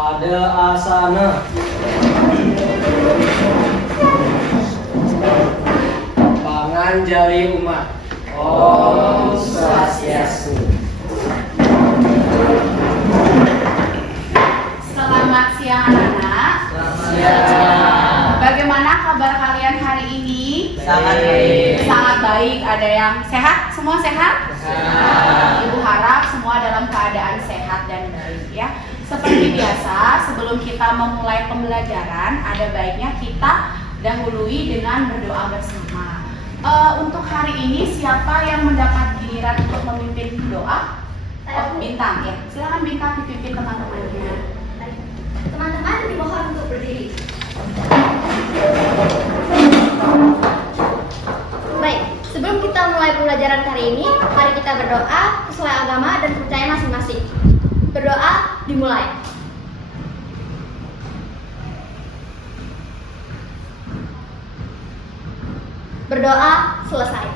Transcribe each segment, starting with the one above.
Pada asana. Pangan jali umat. Om Swastiastu. Selamat siang anak-anak. Selamat siang. Bagaimana kabar kalian hari ini? Sangat baik. Sangat baik. Ada yang sehat? Semua sehat? Sehat. Ibu harap semua dalam keadaan sehat dan baik ya. Seperti biasa, sebelum kita memulai pembelajaran, ada baiknya kita dahului dengan berdoa bersama. Untuk hari ini siapa yang mendapat giliran untuk memimpin doa? Bintang ya. Silakan Bintang dipimpin teman-temannya. Teman-teman dimohon untuk berdiri. Baik, sebelum kita mulai pembelajaran kali ini, mari kita berdoa sesuai agama dan kepercayaan masing-masing. Berdoa dimulai. Berdoa selesai.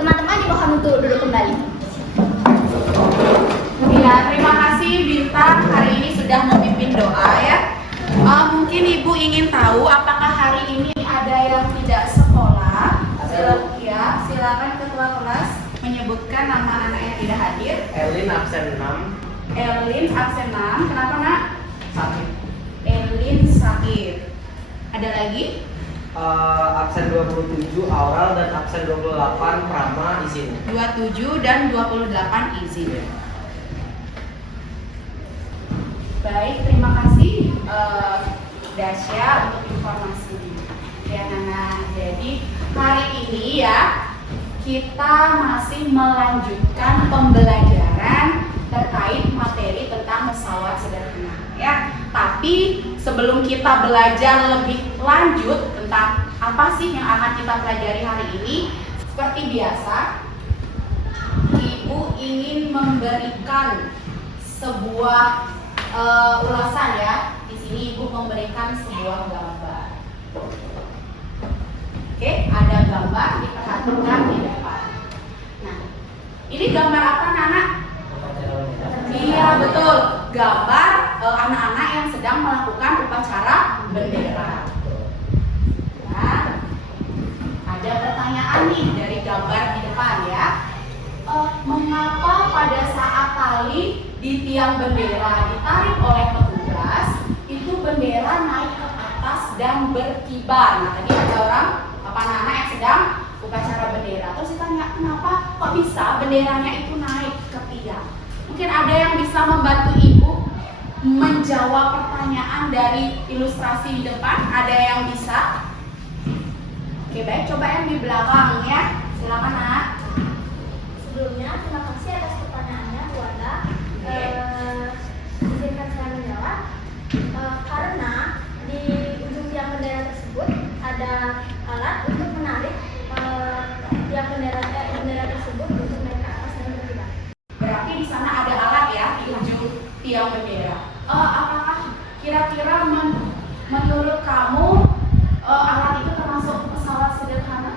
Teman-teman dimohon untuk duduk kembali. Ya, terima kasih Bintang hari ini sudah memimpin doa ya. Mungkin Ibu ingin tahu apakah hari ini ada yang tidak sekolah? Silakan ketua kelas menyebutkan nama anak yang tidak hadir. Elin absen 6. Elin absen 6. Kenapa nak? Sakit. Elin sakit. Ada lagi? Absen 27 Aural dan absen 28 Prama izin. 27 dan 28 izin. Baik, terima kasih Dasya untuk informasinya. Ya Nana, jadi hari ini ya kita masih melanjutkan pembelajaran terkait materi tentang pesawat sederhana ya. Tapi sebelum kita belajar lebih lanjut tentang apa sih yang akan kita pelajari hari ini, seperti biasa Ibu ingin memberikan sebuah ulasan ya. Di sini Ibu memberikan sebuah gambar. Oke, ada gambar, diperhatikan di depan. Nah, ini gambar apa anak-anak? Iya betul, gambar anak-anak yang sedang melakukan upacara bendera. Nah, ada pertanyaan nih dari gambar di depan ya. Mengapa pada saat tali di tiang bendera ditarik oleh petugas, itu bendera naik ke atas dan berkibar? Nah, tadi ada orang anak-anak yang sedang upacara bendera. Terus ditanya, kenapa kok bisa benderanya itu naik ke tiang? Mungkin ada yang bisa membantu Ibu menjawab pertanyaan dari ilustrasi di depan? Ada yang bisa? Oke, baik, coba yang di belakang ya. Silakan, Nak. Sebelumnya, terima kasih atas pertanyaannya, Bu Wanda. Izinkan saya menjawab. Karena di ujung tiang bendera tersebut ada alat untuk menarik tiang bendera tersebut untuk naik ke atas dan berkibar. Berarti di sana ada alat ya di ujung tiang bendera. Apakah kira-kira menurut kamu alat itu termasuk pesawat sederhana?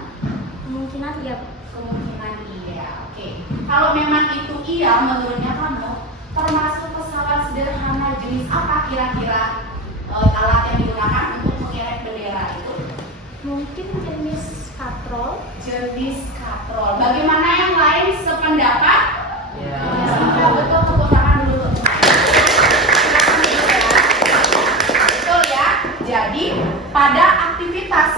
Kemungkinan iya. Kemungkinan iya. Oke. Kalau memang itu iya, menurutnya kamu termasuk pesawat sederhana jenis apa kira-kira alat yang digunakan untuk mengerek bendera itu? Mungkin jenis katrol. Jenis katrol. Bagaimana yang lain sependapat? Ya. Ya, betul, tepuk tangan dulu. Silakan dulu ya. Betul ya. Jadi pada aktivitas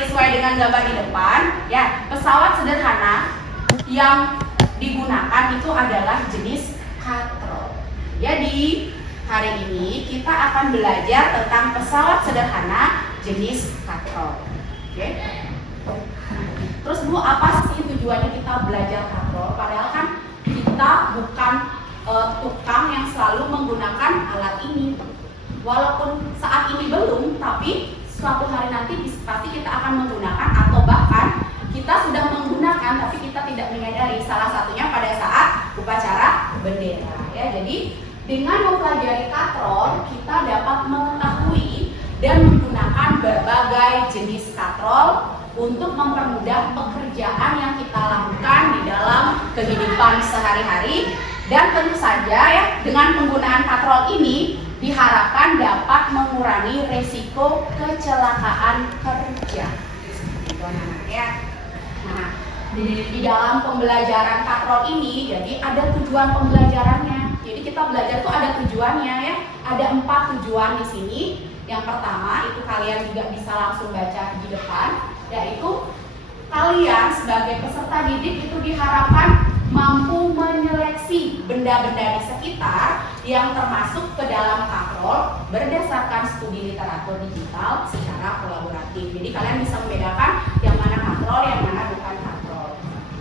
sesuai dengan gambar di depan, ya pesawat sederhana yang digunakan itu adalah jenis katrol. Jadi hari ini kita akan belajar tentang pesawat sederhana jenis katrol. Oke? Terus Bu, apa sih tujuannya kita belajar katrol? Padahal kan kita bukan tukang yang selalu menggunakan alat ini. Walaupun saat ini belum, tapi suatu hari nanti pasti kita akan menggunakan, atau bahkan kita sudah menggunakan tapi kita tidak menyadari. Salah satunya pada saat upacara bendera ya. Jadi dengan mempelajari katrol kita dapat mengetahui dan menggunakan berbagai jenis katrol untuk mempermudah pekerjaan yang kita lakukan di dalam kehidupan sehari-hari Dan tentu saja ya, dengan penggunaan katrol ini diharapkan dapat mengurangi resiko kecelakaan kerja. Itu anak-anak ya. Nah, di dalam pembelajaran katrol ini, jadi ada tujuan pembelajarannya. Jadi kita belajar tuh ada tujuannya ya. Ada 4 tujuan di sini. Yang pertama itu kalian juga bisa langsung baca di depan, yaitu kalian sebagai peserta didik itu diharapkan mampu menyeleksi benda-benda di sekitar yang termasuk ke dalam katrol berdasarkan studi literatur digital secara kolaboratif. Jadi kalian bisa membedakan yang mana katrol, yang mana bukan katrol.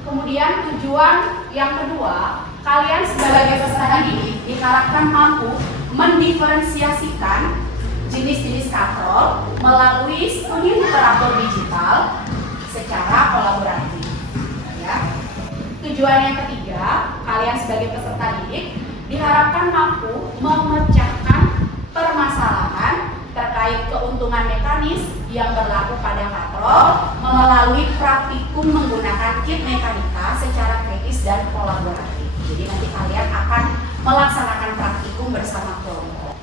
Kemudian tujuan yang kedua, kalian sebagai peserta didik diharapkan mampu mendiferensiasikan jenis-jenis katrol melalui studi literatur digital secara kolaboratif. Ya. Tujuan yang ketiga, kalian sebagai peserta didik diharapkan mampu memecahkan permasalahan terkait keuntungan mekanis yang berlaku pada katrol melalui praktikum menggunakan kit mekanika secara kritis dan kolaboratif. Jadi nanti kalian akan melaksanakan praktikum bersama kelompok.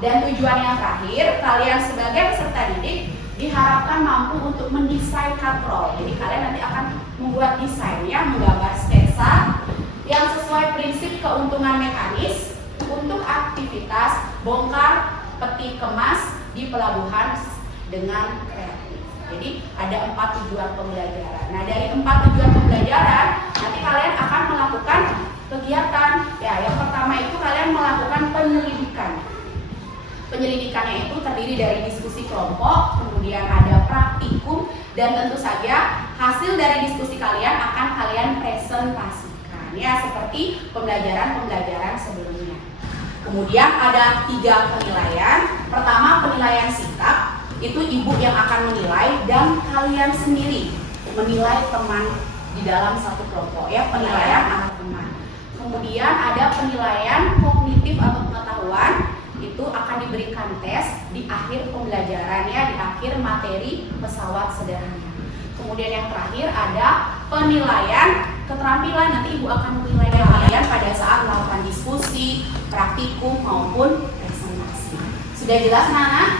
Dan tujuan yang terakhir, kalian sebagai peserta didik diharapkan mampu untuk mendesain katrol. Jadi kalian nanti akan membuat desainnya, menggambar sketsa yang sesuai prinsip keuntungan mekanis untuk aktivitas bongkar peti kemas di pelabuhan dengan kreatif. Jadi ada 4 tujuan pembelajaran. Nah, dari 4 tujuan pembelajaran nanti kalian akan melakukan kegiatan. Ya, yang pertama itu kalian melakukan penyelidikan. Penyelidikannya itu terdiri dari diskusi kelompok, kemudian ada praktikum, dan tentu saja hasil dari diskusi kalian akan kalian presentasikan ya, seperti pembelajaran-pembelajaran sebelumnya. Kemudian ada 3 penilaian. Pertama, penilaian sikap, itu ibu yang akan menilai dan kalian sendiri menilai teman di dalam satu kelompok ya, penilaian anak teman. Kemudian ada penilaian kognitif atau pengetahuan, itu akan diberikan tes di akhir pembelajaran ya, di akhir materi pesawat sederhana. Kemudian yang terakhir ada penilaian keterampilan, nanti ibu akan menilai kalian pada saat melakukan diskusi, praktikum maupun presentasi. Sudah jelas anak-anak?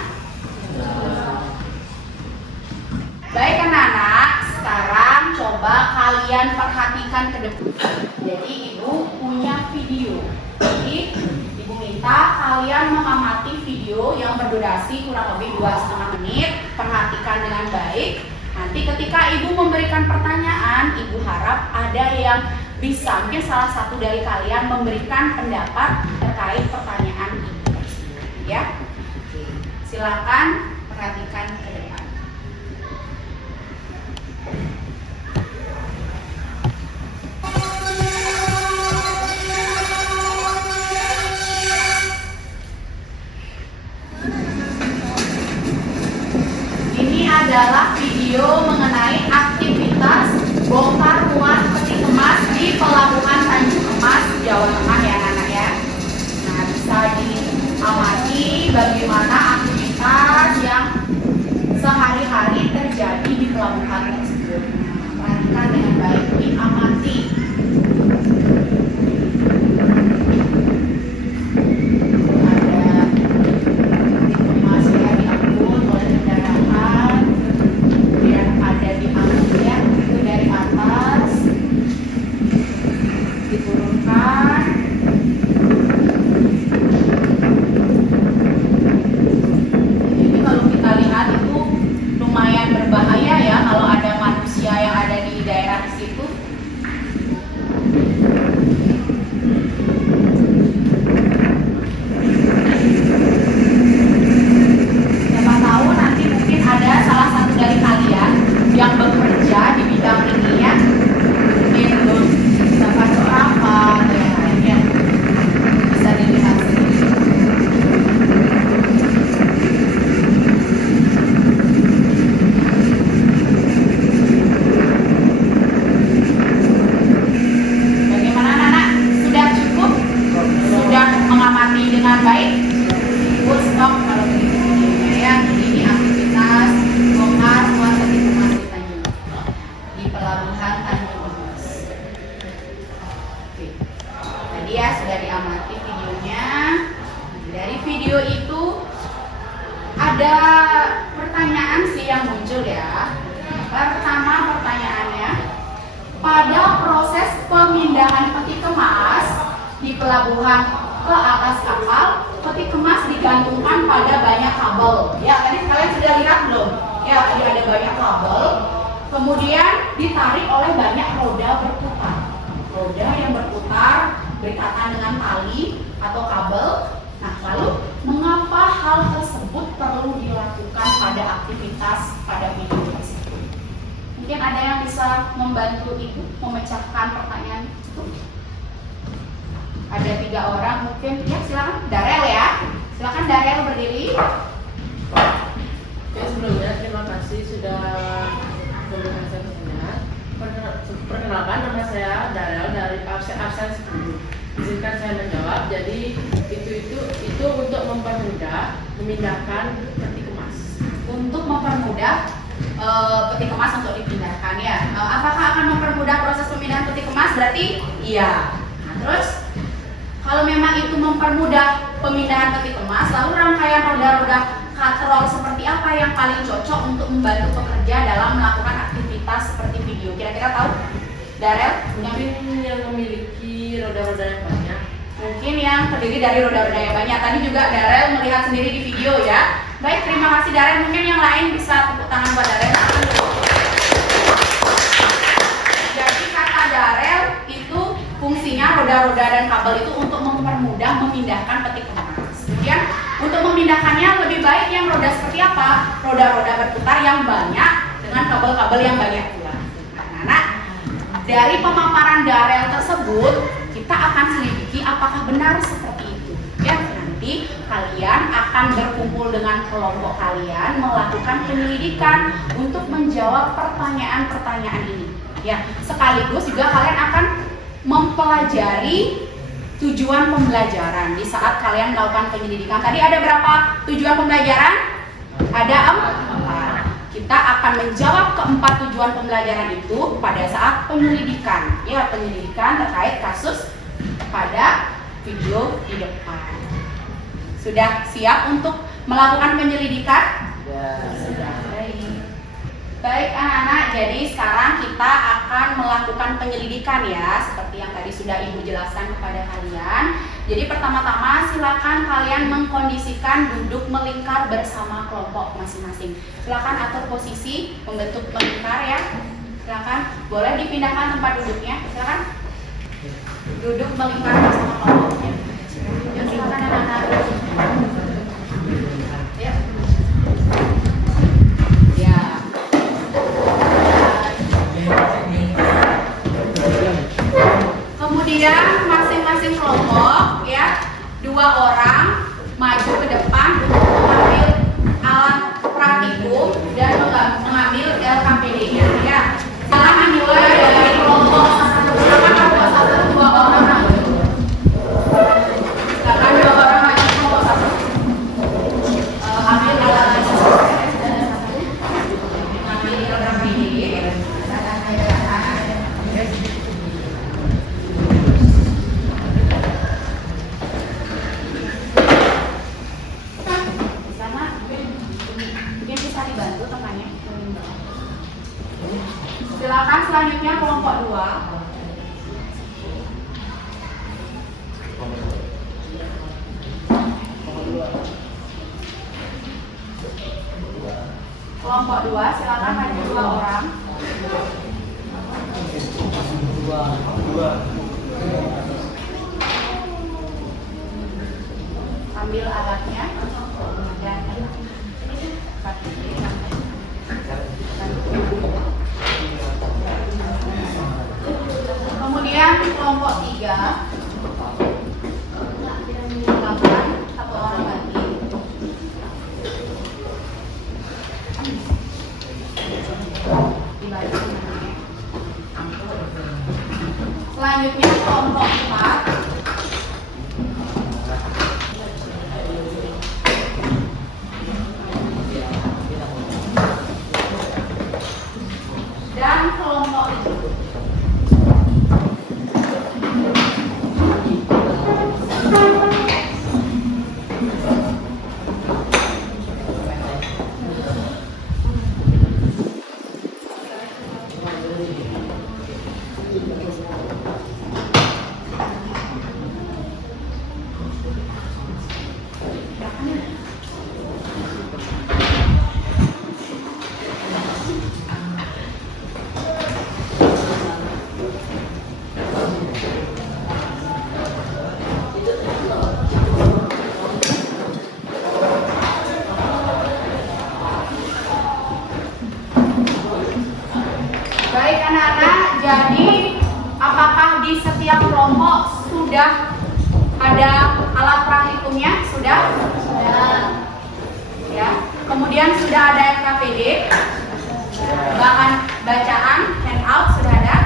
Baik anak-anak, sekarang coba kalian perhatikan ke depan. Jadi ibu punya video. Jadi ibu minta kalian mengamati video yang berdurasi kurang lebih 2,5 menit. Perhatikan dengan baik. Nanti ketika ibu memberikan pertanyaan, ibu harap ada yang bisa, mungkin salah satu dari kalian memberikan pendapat terkait pertanyaan ibu tersebut ya. Silakan perhatikan ke depan. Ini adalah video mengenai aktivitas bongkar muat peti kemas di Pelabuhan Tanjung Emas, Jawa Tengah ya anak-anak ya. Nah, bisa diamati bagaimana aktivitas yang sehari-hari terjadi di pelabuhan tersebut. Perhatikan dengan baik, diamati. yang muncul ya. Pertama pertanyaannya, pada proses pemindahan peti kemas di pelabuhan ke atas kapal, peti kemas digantungkan pada banyak kabel. Ya, tadi kalian sudah lihat belum? Ya, tadi ada banyak kabel. Kemudian ditarik oleh banyak roda berputar. Roda yang berputar berikatan dengan tali atau kabel. Nah, lalu mengapa hal tersebut perlu dilakukan pada aktivitas pada video tersebut? Mungkin ada yang bisa membantu Ibu memecahkan pertanyaan itu? Ada 3 orang mungkin. Ya, silakan. Darel ya. Silakan Darel berdiri. Ya, sebelumnya terima kasih sudah memberikan saya kesempatan. Perkenalkan, nama saya Darel dari absen 10. Izinkan saya menjawab. Jadi itu untuk mempermudah memindahkan peti kemas. Untuk mempermudah peti kemas untuk dipindahkan ya. Apakah akan mempermudah proses pemindahan peti kemas? Berarti iya. Nah, terus kalau memang itu mempermudah pemindahan peti kemas, lalu rangkaian roda-roda katrol seperti apa yang paling cocok untuk membantu pekerja dalam melakukan aktivitas seperti video? Kira-kira tahu? Darel? Mungkin yang memiliki roda-roda yang banyak. Mungkin yang terdiri dari roda-roda yang banyak. Tadi juga Darel melihat sendiri di video ya. Baik, terima kasih Darel. Mungkin yang lain bisa tepuk tangan buat Darel. Jadi kata Darel itu fungsinya roda-roda dan kabel itu untuk mempermudah memindahkan peti kemas. Kemudian untuk memindahkannya lebih baik yang roda seperti apa? Roda-roda berputar yang banyak dengan kabel-kabel yang banyak pula. Nah, dari pemaparan Darel tersebut kita akan selidiki apakah benar seperti itu. Ya, nanti kalian akan berkumpul dengan kelompok kalian melakukan penyelidikan untuk menjawab pertanyaan-pertanyaan ini. Ya, sekaligus juga kalian akan mempelajari tujuan pembelajaran di saat kalian melakukan penyelidikan. Tadi ada berapa tujuan pembelajaran? Ada 4. Kita akan menjawab keempat tujuan pembelajaran itu pada saat penyelidikan. Ya, penyelidikan terkait kasus pada video di depan. Sudah siap untuk melakukan penyelidikan? Sudah. Baik anak-anak, jadi sekarang kita akan melakukan penyelidikan ya, seperti yang tadi sudah Ibu jelaskan kepada kalian. Jadi pertama-tama silakan kalian mengkondisikan duduk melingkar bersama kelompok masing-masing. Silakan atur posisi membentuk melingkar ya. Silakan, boleh dipindahkan tempat duduknya. Silakan duduk melingkar bersama kelompoknya. Yuk, silakan anak-anak. Yuk. Kemudian masing-masing kelompok ya 2 orang maju ke depan untuk mengambil alat praktikum dan mengambil LKPD-nya ya. Silakan dimulai dari kelompok 1. 2 orang maju. Silakan 2 orang maju kelompok 1. Ambil alat mengambil LKPD. Silakan selanjutnya kelompok 2. Kelompok 2 silakan maju 2 orang. Ambil alatnya dan kemudian kelompok 3 silakan 1 orang lagi. Selanjutnya kelompok 4 dan kelompok 5. sudah ada alat praktikumnya? Sudah? Sudah. Ya. Kemudian sudah ada LKPD, bahan bacaan, handout sudah ada,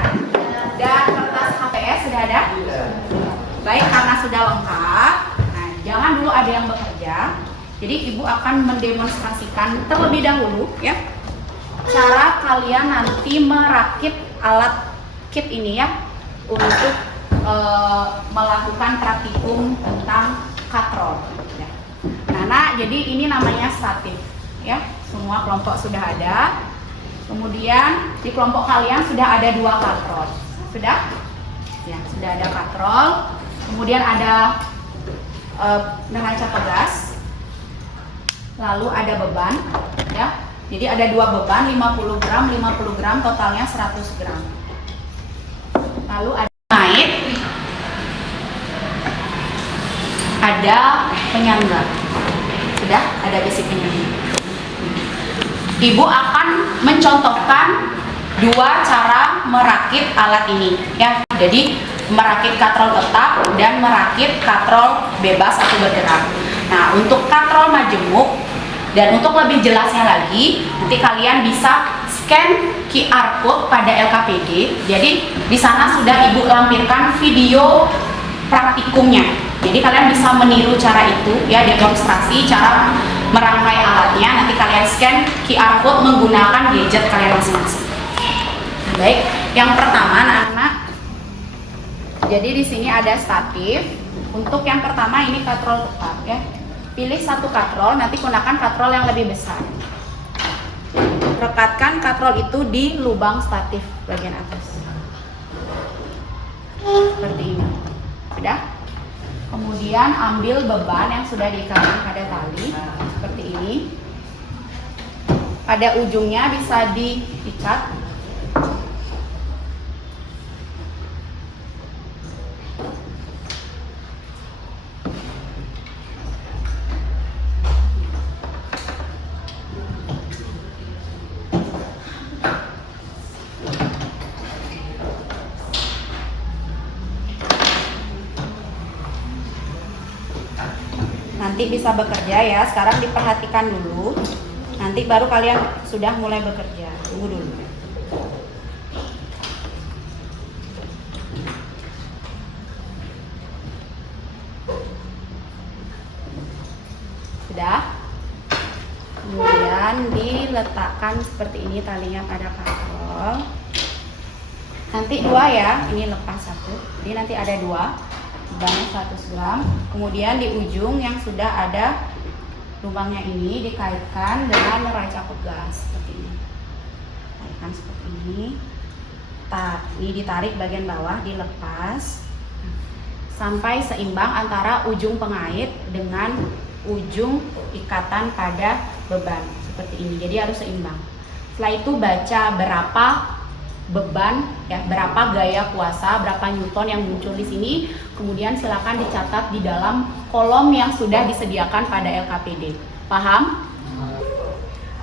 dan kertas HPS sudah ada. Baik, karena sudah lengkap, nah jangan dulu ada yang bekerja. Jadi ibu akan mendemonstrasikan terlebih dahulu ya cara kalian nanti merakit alat kit ini ya untuk melakukan praktikum tentang katrol. Ya. Nah, jadi ini namanya statif ya. Semua kelompok sudah ada. Kemudian di kelompok kalian sudah ada 2 katrol. Sudah? Ya, sudah ada katrol. Kemudian ada neraca pegas. Lalu ada beban ya. Jadi ada 2 beban 50 gram, totalnya 100 gram. Lalu ada naik, ada penyangga. Sudah ada besi penyangga. Ibu akan mencontohkan 2 cara merakit alat ini ya. Jadi merakit katrol tetap dan merakit katrol bebas atau bergerak. Nah, untuk katrol majemuk dan untuk lebih jelasnya lagi, nanti kalian bisa scan QR code pada LKPD. Jadi di sana sudah ibu lampirkan video praktikumnya. Jadi kalian bisa meniru cara itu ya, demonstrasi cara merangkai alatnya. Nanti kalian scan QR code menggunakan gadget kalian masing-masing. Baik, yang pertama anak-anak. Jadi di sini ada statif. Untuk yang pertama ini katrol tetap ya. Pilih 1 katrol, nanti gunakan katrol yang lebih besar. Rekatkan katrol itu di lubang statif bagian atas. Seperti ini. Sudah? Kemudian ambil beban yang sudah diikatkan pada tali seperti ini. Pada ujungnya bisa diikat. Nanti bisa bekerja ya. Sekarang diperhatikan dulu. Nanti baru kalian sudah mulai bekerja. Tunggu dulu. Sudah. Kemudian diletakkan seperti ini talinya pada katrol. Nanti 2 ya. Ini lepas 1. Jadi nanti ada 2. Bebannya 100 gram. Kemudian di ujung yang sudah ada lubangnya ini dikaitkan dengan neraca pegas seperti ini. Kaitkan seperti ini. Ini ditarik bagian bawah, dilepas sampai seimbang antara ujung pengait dengan ujung ikatan pada beban seperti ini. Jadi harus seimbang. Setelah itu baca berapa beban ya, berapa gaya kuasa, berapa newton yang muncul di sini. Kemudian silakan dicatat di dalam kolom yang sudah disediakan pada LKPD. Paham?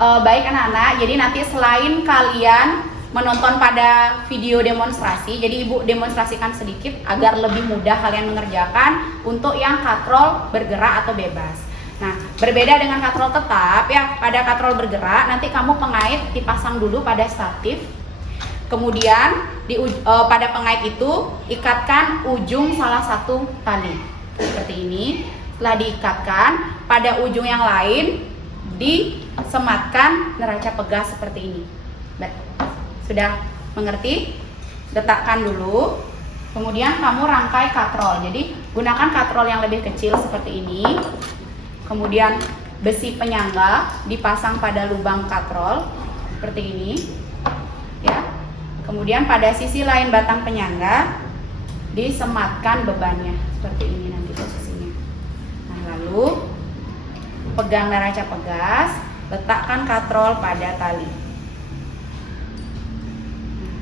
Baik anak-anak, jadi nanti selain kalian menonton pada video demonstrasi, jadi ibu demonstrasikan sedikit agar lebih mudah kalian mengerjakan untuk yang katrol bergerak atau bebas. Nah, berbeda dengan katrol tetap ya, pada katrol bergerak nanti kamu pengait dipasang dulu pada statif. Kemudian pada pengait itu ikatkan ujung salah satu tali seperti ini. Setelah diikatkan, pada ujung yang lain disematkan neraca pegas seperti ini. Sudah mengerti? Letakkan dulu. Kemudian kamu rangkai katrol. Jadi gunakan katrol yang lebih kecil seperti ini. Kemudian besi penyangga dipasang pada lubang katrol seperti ini. Ya. Kemudian pada sisi lain batang penyangga disematkan bebannya seperti ini nanti posisinya. Nah, lalu pegang neraca pegas, letakkan katrol pada tali. Nah,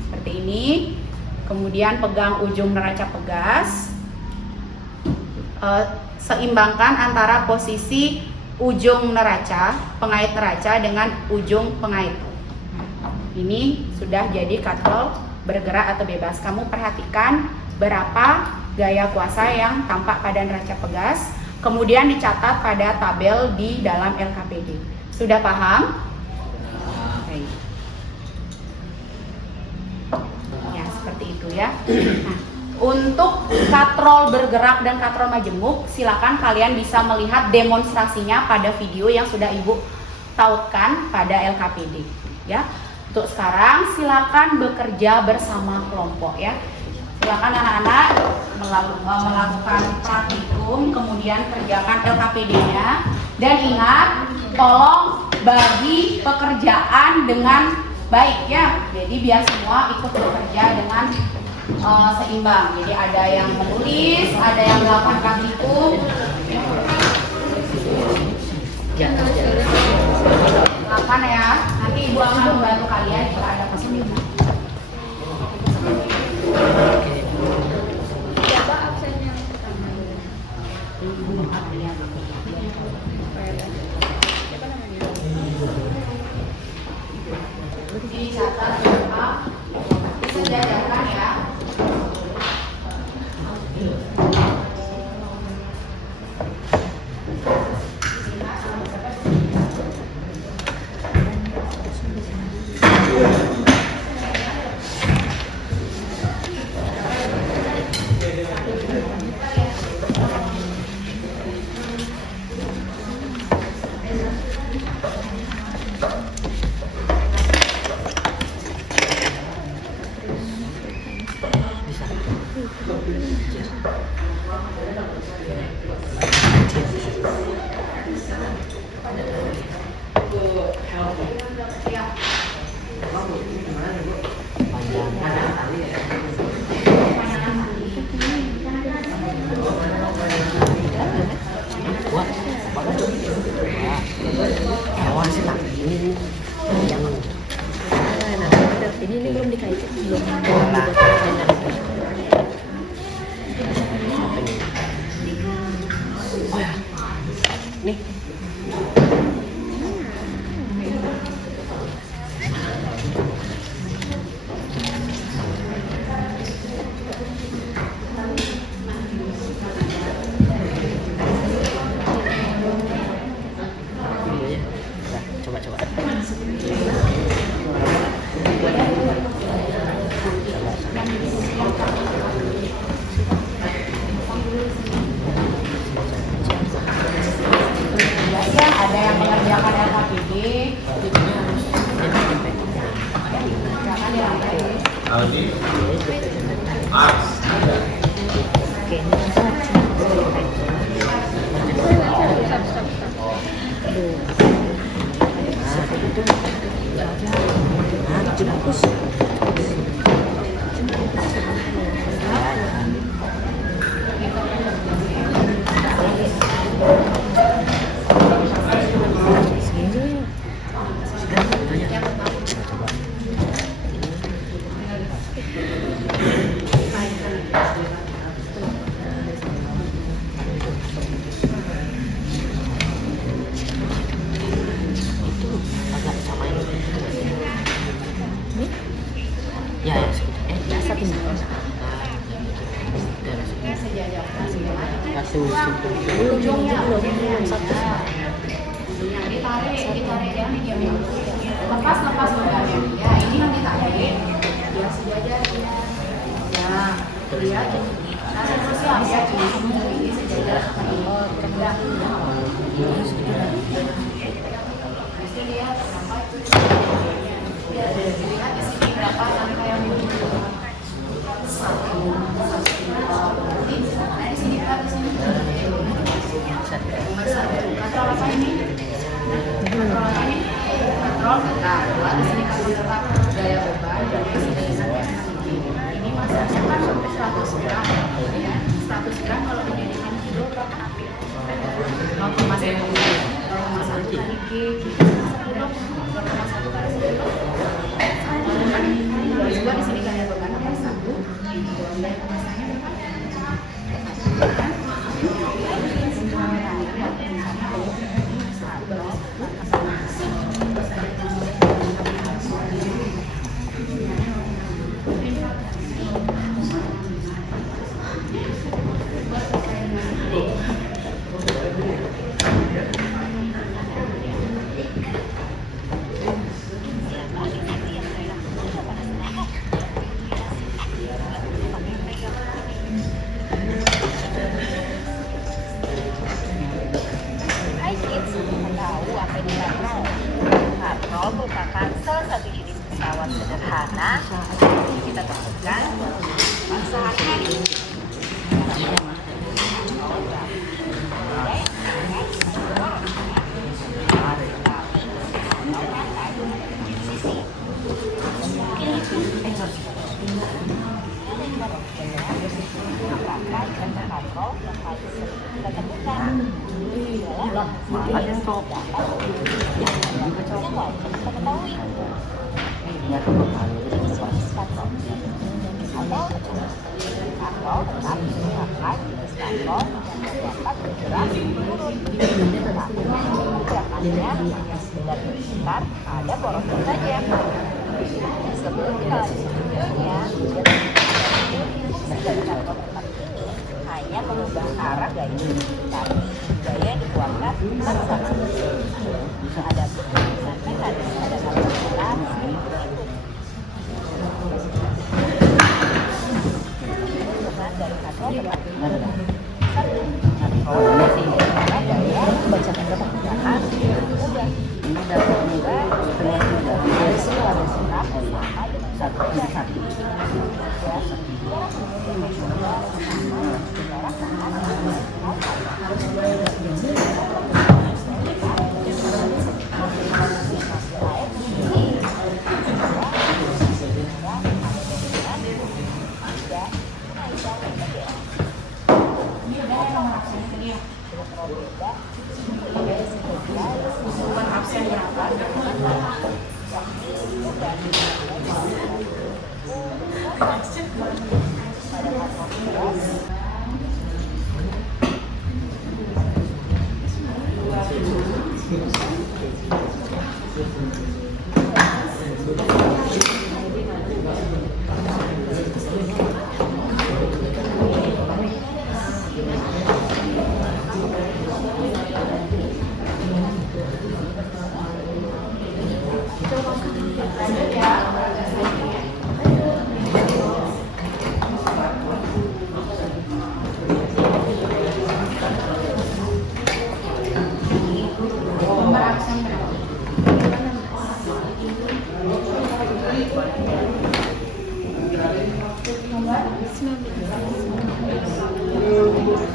seperti ini. Kemudian pegang ujung neraca pegas. Seimbangkan antara posisi ujung neraca, pengait neraca dengan ujung pengait. Ini sudah jadi katrol bergerak atau bebas. Kamu perhatikan berapa gaya kuasa yang tampak pada neraca pegas, kemudian dicatat pada tabel di dalam LKPD. Sudah paham? Baik. Ya, seperti itu ya. Nah, untuk katrol bergerak dan katrol majemuk, silakan kalian bisa melihat demonstrasinya pada video yang sudah Ibu tautkan pada LKPD ya. Untuk sekarang silakan bekerja bersama kelompok ya. Silakan anak-anak melakukan praktikum, kemudian kerjakan LKPD-nya, dan ingat tolong bagi pekerjaan dengan baik ya. Jadi biar semua ikut bekerja dengan seimbang. Jadi ada yang menulis, ada yang melakukan praktikum. Silakan ya. Nanti Ibu akan membantu kalian jika ada kesulitan. Siapa absen yang pertama? Siapa namanya? Dicatat ya, disejajarkan ya. Ini belum dikaitin, belum. Nih. Coba. Ya, ada yang mengerjakan LKPD. Jangan ya. Aldi, Ars, Ya, satu. Ujungnya yang ditarik yang didiamin. Lepas bebannya. Ya, ini yang ditarik. Ya, sejajar ya. Nah, lihat. Nah, terus ya, ini sejajar seperti ini. Mesti lihat berapa itu. Lihat di sini berapa angka yang dibutuhkan. Satu. Nah, di sini berapa di sini? Kontrol apa ini? Kontrol apa ini? Kontrol tetap. Di sini kontrol gaya beban. Ini masanya kan 100 gram. Ya, 100 gram kalau dijadikan kilo berapa? 0,1 kali G. 0,1 kali kilo. Terus gua di sini gaya beban nomor 1. Dan masanya berapa? merupakan salah satu jenis pesawat sederhana yang kita temukan sehari-hari. Ada porosnya saja. Sebelum kita lanjut videonya, hanya mengubah arah gaya, tapi gaya yang dikeluarkan tetap sama. Ada tulisannya ada kata kita dari kata gaya bacakan kebangsaan mudah. Ini dapat mudah dari semua ada senang satu.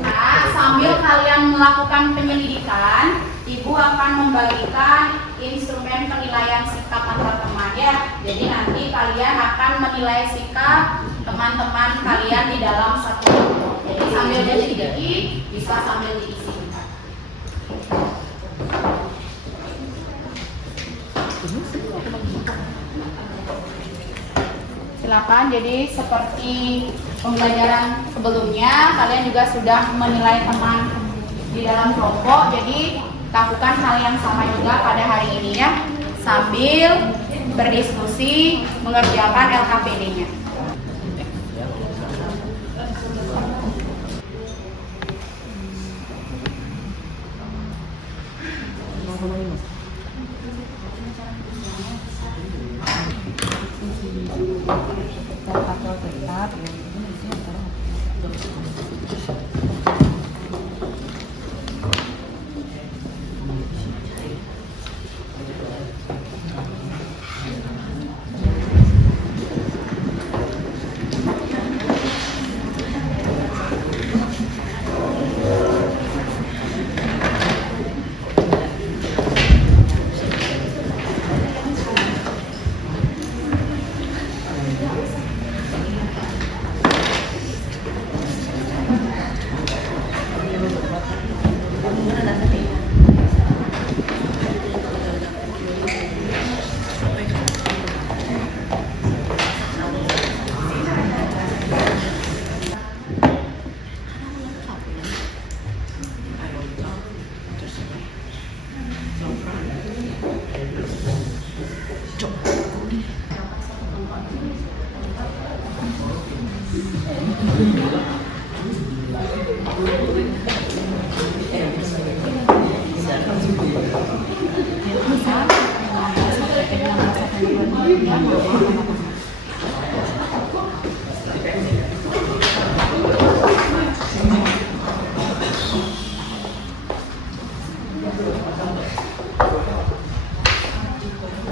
Nah, sambil kalian melakukan penyelidikan, Ibu akan membagikan instrumen penilaian sikap antar teman ya. Jadi nanti kalian akan menilai sikap teman-teman kalian di dalam satu kelompok. Jadi sambil diselidiki bisa sambil diisi. Silakan. Jadi seperti pembelajaran sebelumnya, kalian juga sudah menilai teman di dalam kelompok. Jadi lakukan hal yang sama juga pada hari ini ya, sambil berdiskusi mengerjakan LKPD-nya.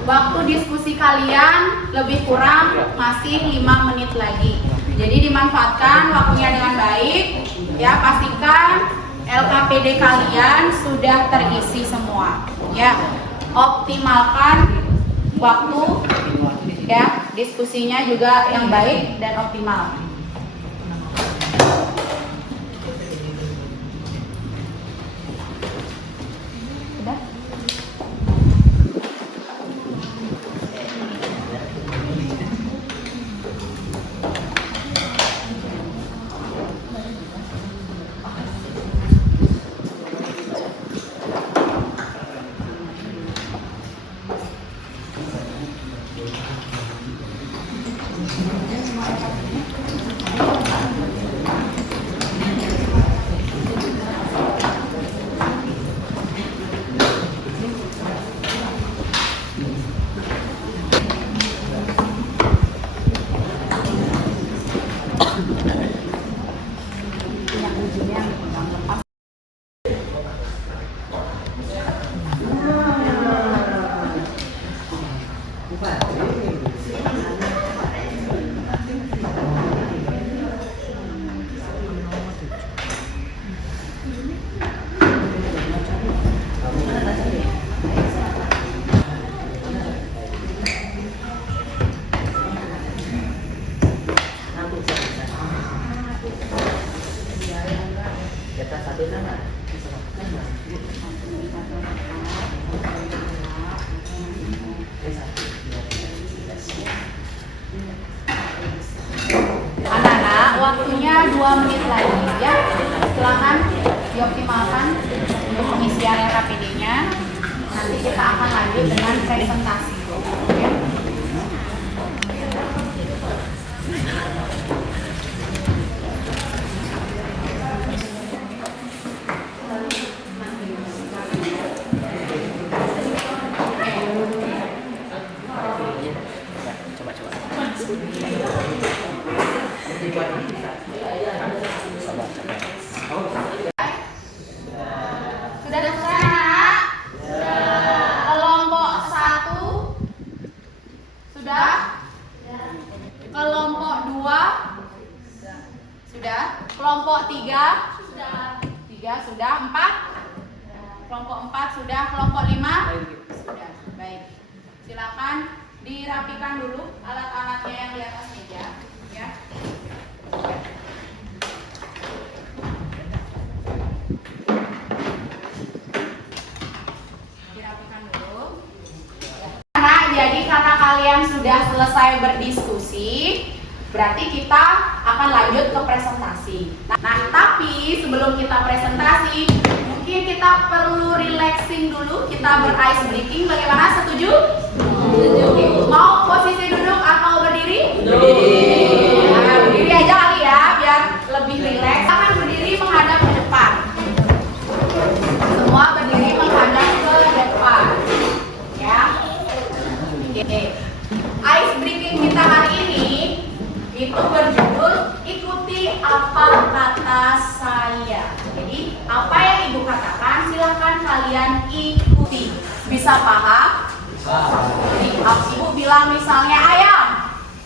waktu diskusi kalian lebih kurang masih 5 menit lagi. Jadi dimanfaatkan waktunya dengan baik. Ya, pastikan LKPD kalian sudah terisi semua. Ya, optimalkan waktu. Ya, diskusinya juga yang baik dan optimal. Sudah? Anak-anak, waktunya 2 menit lagi ya. Silakan dioptimalkan untuk pengisian LKPD-nya. Nanti kita akan lanjut dengan presentasi. Ya. Sudah selesai anak? Kelompok 1 sudah? Kelompok 2 sudah? Kelompok 3 sudah? 3 sudah? 4? Kelompok 4 sudah? Kelompok 5 sudah? Baik. Silakan dirapikan dulu alat-alatnya yang di atas meja ya. Jadi karena kalian sudah selesai berdiskusi, berarti kita akan lanjut ke presentasi. Nah, tapi sebelum kita presentasi, mungkin kita perlu relaxing dulu, kita ber-ice breaking. Bagaimana? Setuju? Setuju. Mau posisi duduk atau berdiri? Berdiri. Nah, berdiri aja kali ya, biar lebih rileks. Akan berdiri menghadap ke depan. Semua berdiri menghadap ke depan. Ya. Oke. Ice breaking kita hari ini itu berjudul ikuti apa kata saya. Jadi apa yang ibu katakan silahkan kalian ikuti. Bisa paham? Bisa. Jadi ibu bilang misalnya ayam.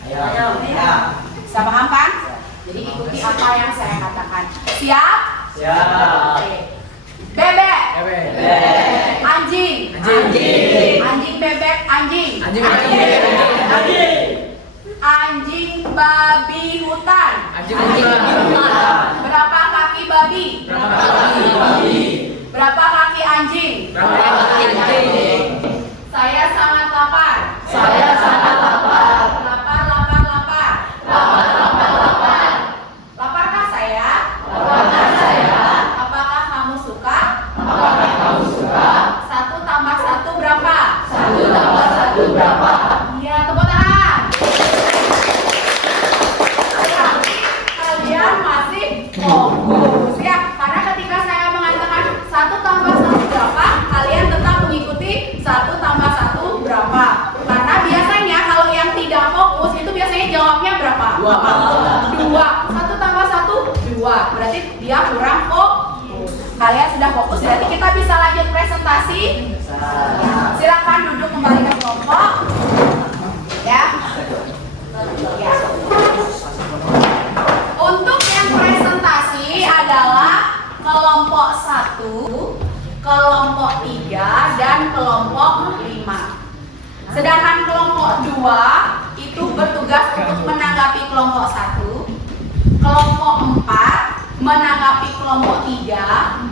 Ayam. Bisa paham kan? Jadi ikuti apa yang saya katakan. Siap? Siap. Oke. Bebek. Bebek. Anjing. Anjing. Anjing bebek anjing. Anjing bebek anjing. Anjing babi hutan. Anjing hutan. Berapa kaki babi? Berapa kaki babi? Berapa kaki anjing? Berapa kaki anjing? Saya sangat lapar. Saya sangat lapar. Lapar, lapar, lapar. Lapar, lapar, lapar. Laparkah saya? Laparkah saya? Apakah kamu suka? Apakah kamu suka? 1 tambah 1 berapa? 1 tambah 1 berapa? Iya, tepuk tangan. Berarti kalian masih fokus ya. Karena ketika saya mengatakan 1 tambah 1 berapa, kalian tetap mengikuti 1 tambah 1 berapa. Karena biasanya kalau yang tidak fokus itu biasanya jawabnya berapa? 2. 1 tambah 1 2. Berarti dia kurang fokus. Kalian sudah fokus, berarti kita bisa lanjut presentasi. Silakan duduk kembali ke kelompok. kelompok 2 itu bertugas untuk menanggapi kelompok 1, kelompok 4 menanggapi kelompok 3,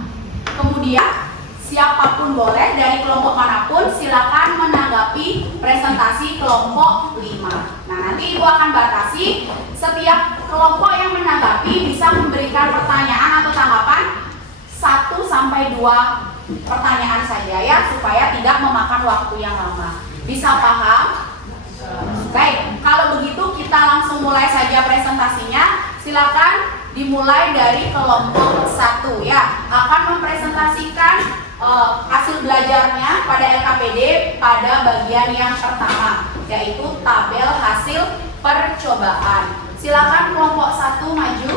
kemudian siapapun boleh dari kelompok manapun silakan menanggapi presentasi kelompok 5. Nah, nanti Ibu akan batasi setiap kelompok yang menanggapi bisa memberikan pertanyaan atau tanggapan 1 sampai 2 pertanyaan saja ya, supaya tidak memakan waktu yang lama. Bisa paham? Baik, kalau begitu kita langsung mulai saja presentasinya. Silakan dimulai dari kelompok 1 ya. Akan mempresentasikan hasil belajarnya pada LKPD pada bagian yang pertama, yaitu tabel hasil percobaan. Silakan kelompok 1 maju.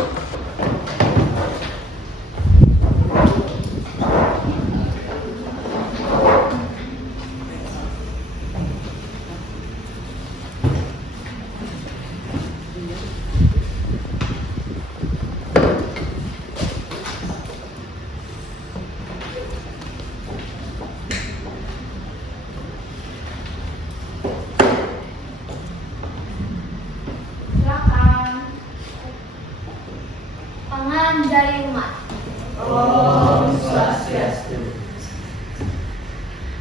Pangan dari umat. Om Swastiastu.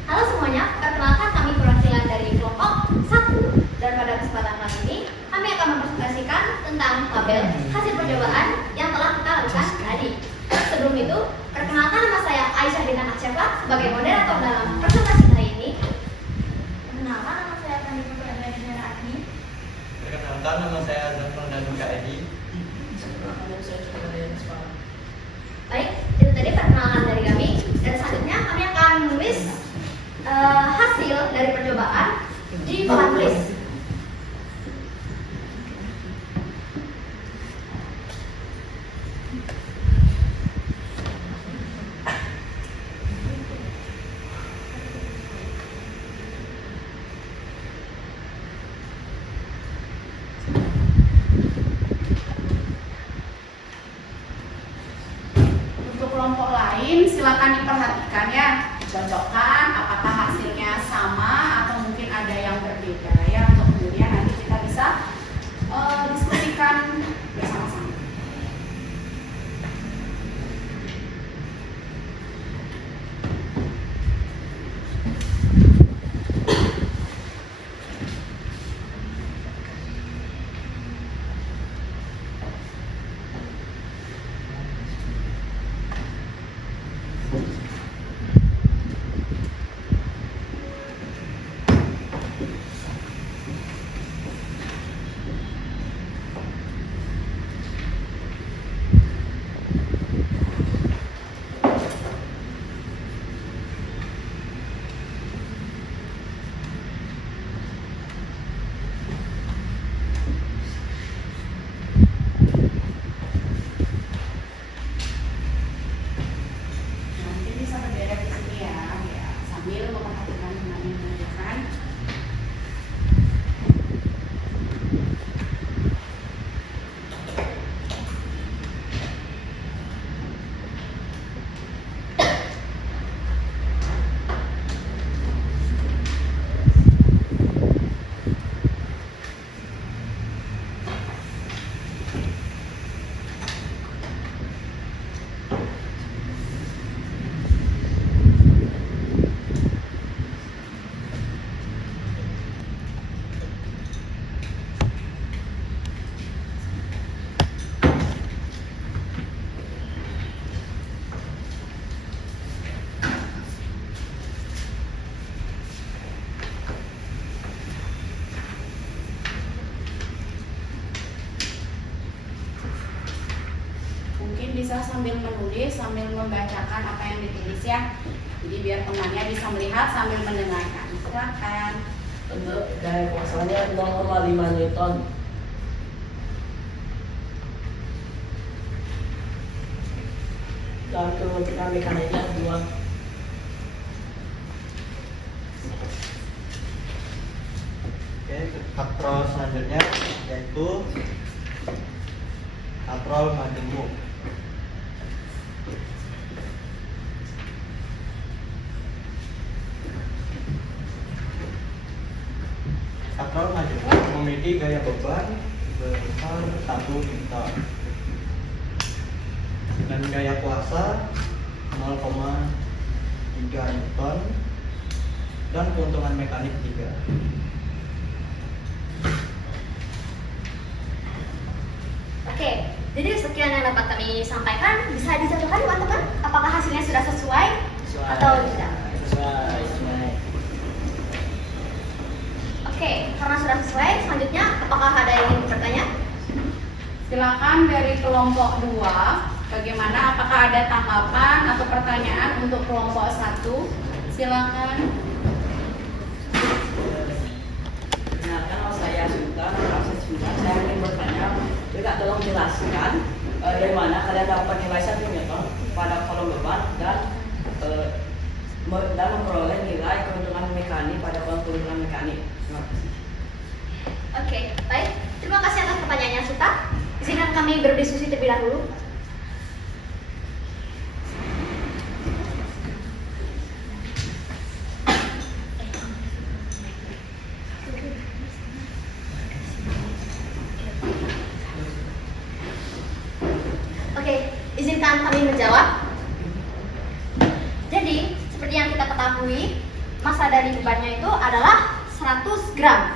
Halo semuanya, perkenalkan kami perwakilan dari kelompok 1. Dan pada kesempatan kali ini, kami akan mempresentasikan tentang tabel hasil percobaan yang telah kita lakukan tadi. Sebelum itu, perkenalkan nama saya Aisyah Bintang Aksyafa sebagai moderator dalam presentasi kali ini. Perkenalkan nama saya Kandi Putranandana Adi. Perkenalkan, nama saya Zafran Danuka Edi. Baik, itu tadi perkenalan dari kami. Dan selanjutnya kami akan menulis hasil dari percobaan di papan tulis. Untuk kelompok lain silakan diperhatikan ya, cocokkan apakah hasilnya sama atau mungkin ada yang berbeda ya, untuk kemudian nanti kita bisa diskusikan bersama-sama. Nanti bisa berderet di sini ya, sambil memperhatikan teman yang mengerjakan. Mungkin bisa sambil menulis, sambil membacakan apa yang ditulis ya. Jadi biar temannya bisa melihat sambil mendengarkan. Silakan. Untuk gaya kuasanya 0,5 Newton. Dan kemudian mekaniknya 2. Oke, katrol selanjutnya yaitu katrol majemuk. Katrol Majemuk memiliki gaya beban sebesar 1 Newton dan gaya kuasa 0,3 Newton dan keuntungan mekanik 3. Oke, jadi sekian yang dapat kami sampaikan. Bisa dijatuhkan teman-teman? Apakah hasilnya sudah sesuai atau tidak? Oke, karena sudah sesuai, selanjutnya apakah ada yang ingin bertanya? Silakan dari kelompok 2. Bagaimana? Apakah ada tanggapan atau pertanyaan untuk kelompok 1? Silakan. Perkenalkan, nama saya Sultan. Saya ingin bertanya, juga tolong jelaskan dari mana kalian dapat nilai 1 Newton pada kolom beban dan memperoleh nilai keuntungan mekanik pada kolom keuntungan mekanik. Terima kasih. Oke, baik. Terima kasih atas pertanyaannya, Suta. Izinkan kami berdiskusi terlebih dahulu. Oke, izinkan kami menjawab. Jadi, seperti yang kita ketahui, massa dari bebannya itu adalah 100 gram.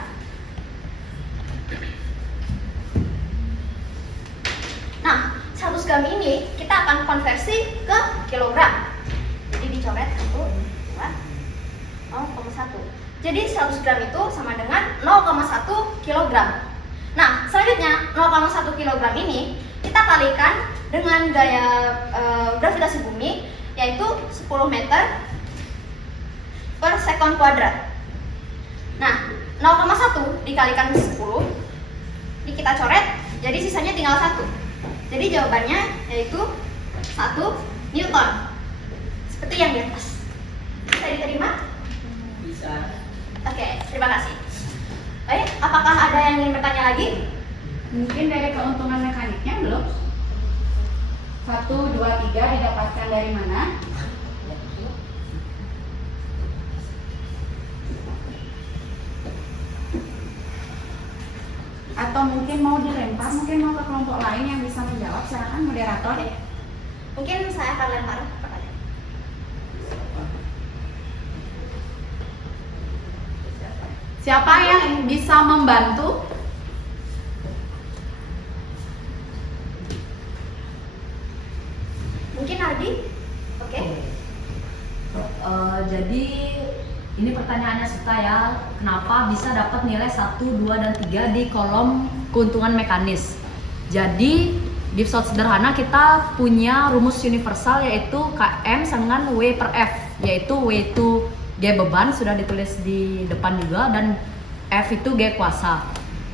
Nah, 100 gram ini kita akan konversi ke kilogram. Jadi dicoret 1, 2, 0,1. Jadi 100 gram itu sama dengan 0,1 kilogram. Nah, selanjutnya 0,1 kilogram ini kita kalikan dengan gaya gravitasi bumi, yaitu 10 meter per sekon kuadrat. Nah, 0,1 dikalikan 10, ini kita coret, jadi sisanya tinggal 1. Jadi jawabannya yaitu 1 Newton. Seperti yang di atas. Bisa diterima? Bisa. Oke, terima kasih. Baik, apakah ada yang ingin bertanya lagi? Mungkin dari keuntungan mekaniknya belum? 1, 2, 3 didapatkan dari mana? Atau mungkin mau dilempar, mungkin mau ke kelompok lain yang bisa menjawab. Silakan moderator. Oke. Mungkin saya akan lempar pertanyaan. Siapa yang bisa membantu? Mungkin Ardi? Oke. Jadi ini pertanyaannya Suta ya, kenapa bisa dapat nilai 1, 2, dan 3 di kolom keuntungan mekanis. Jadi di episode sederhana kita punya rumus universal yaitu Km dengan W per F, yaitu W itu G beban, sudah ditulis di depan juga, dan F itu G kuasa.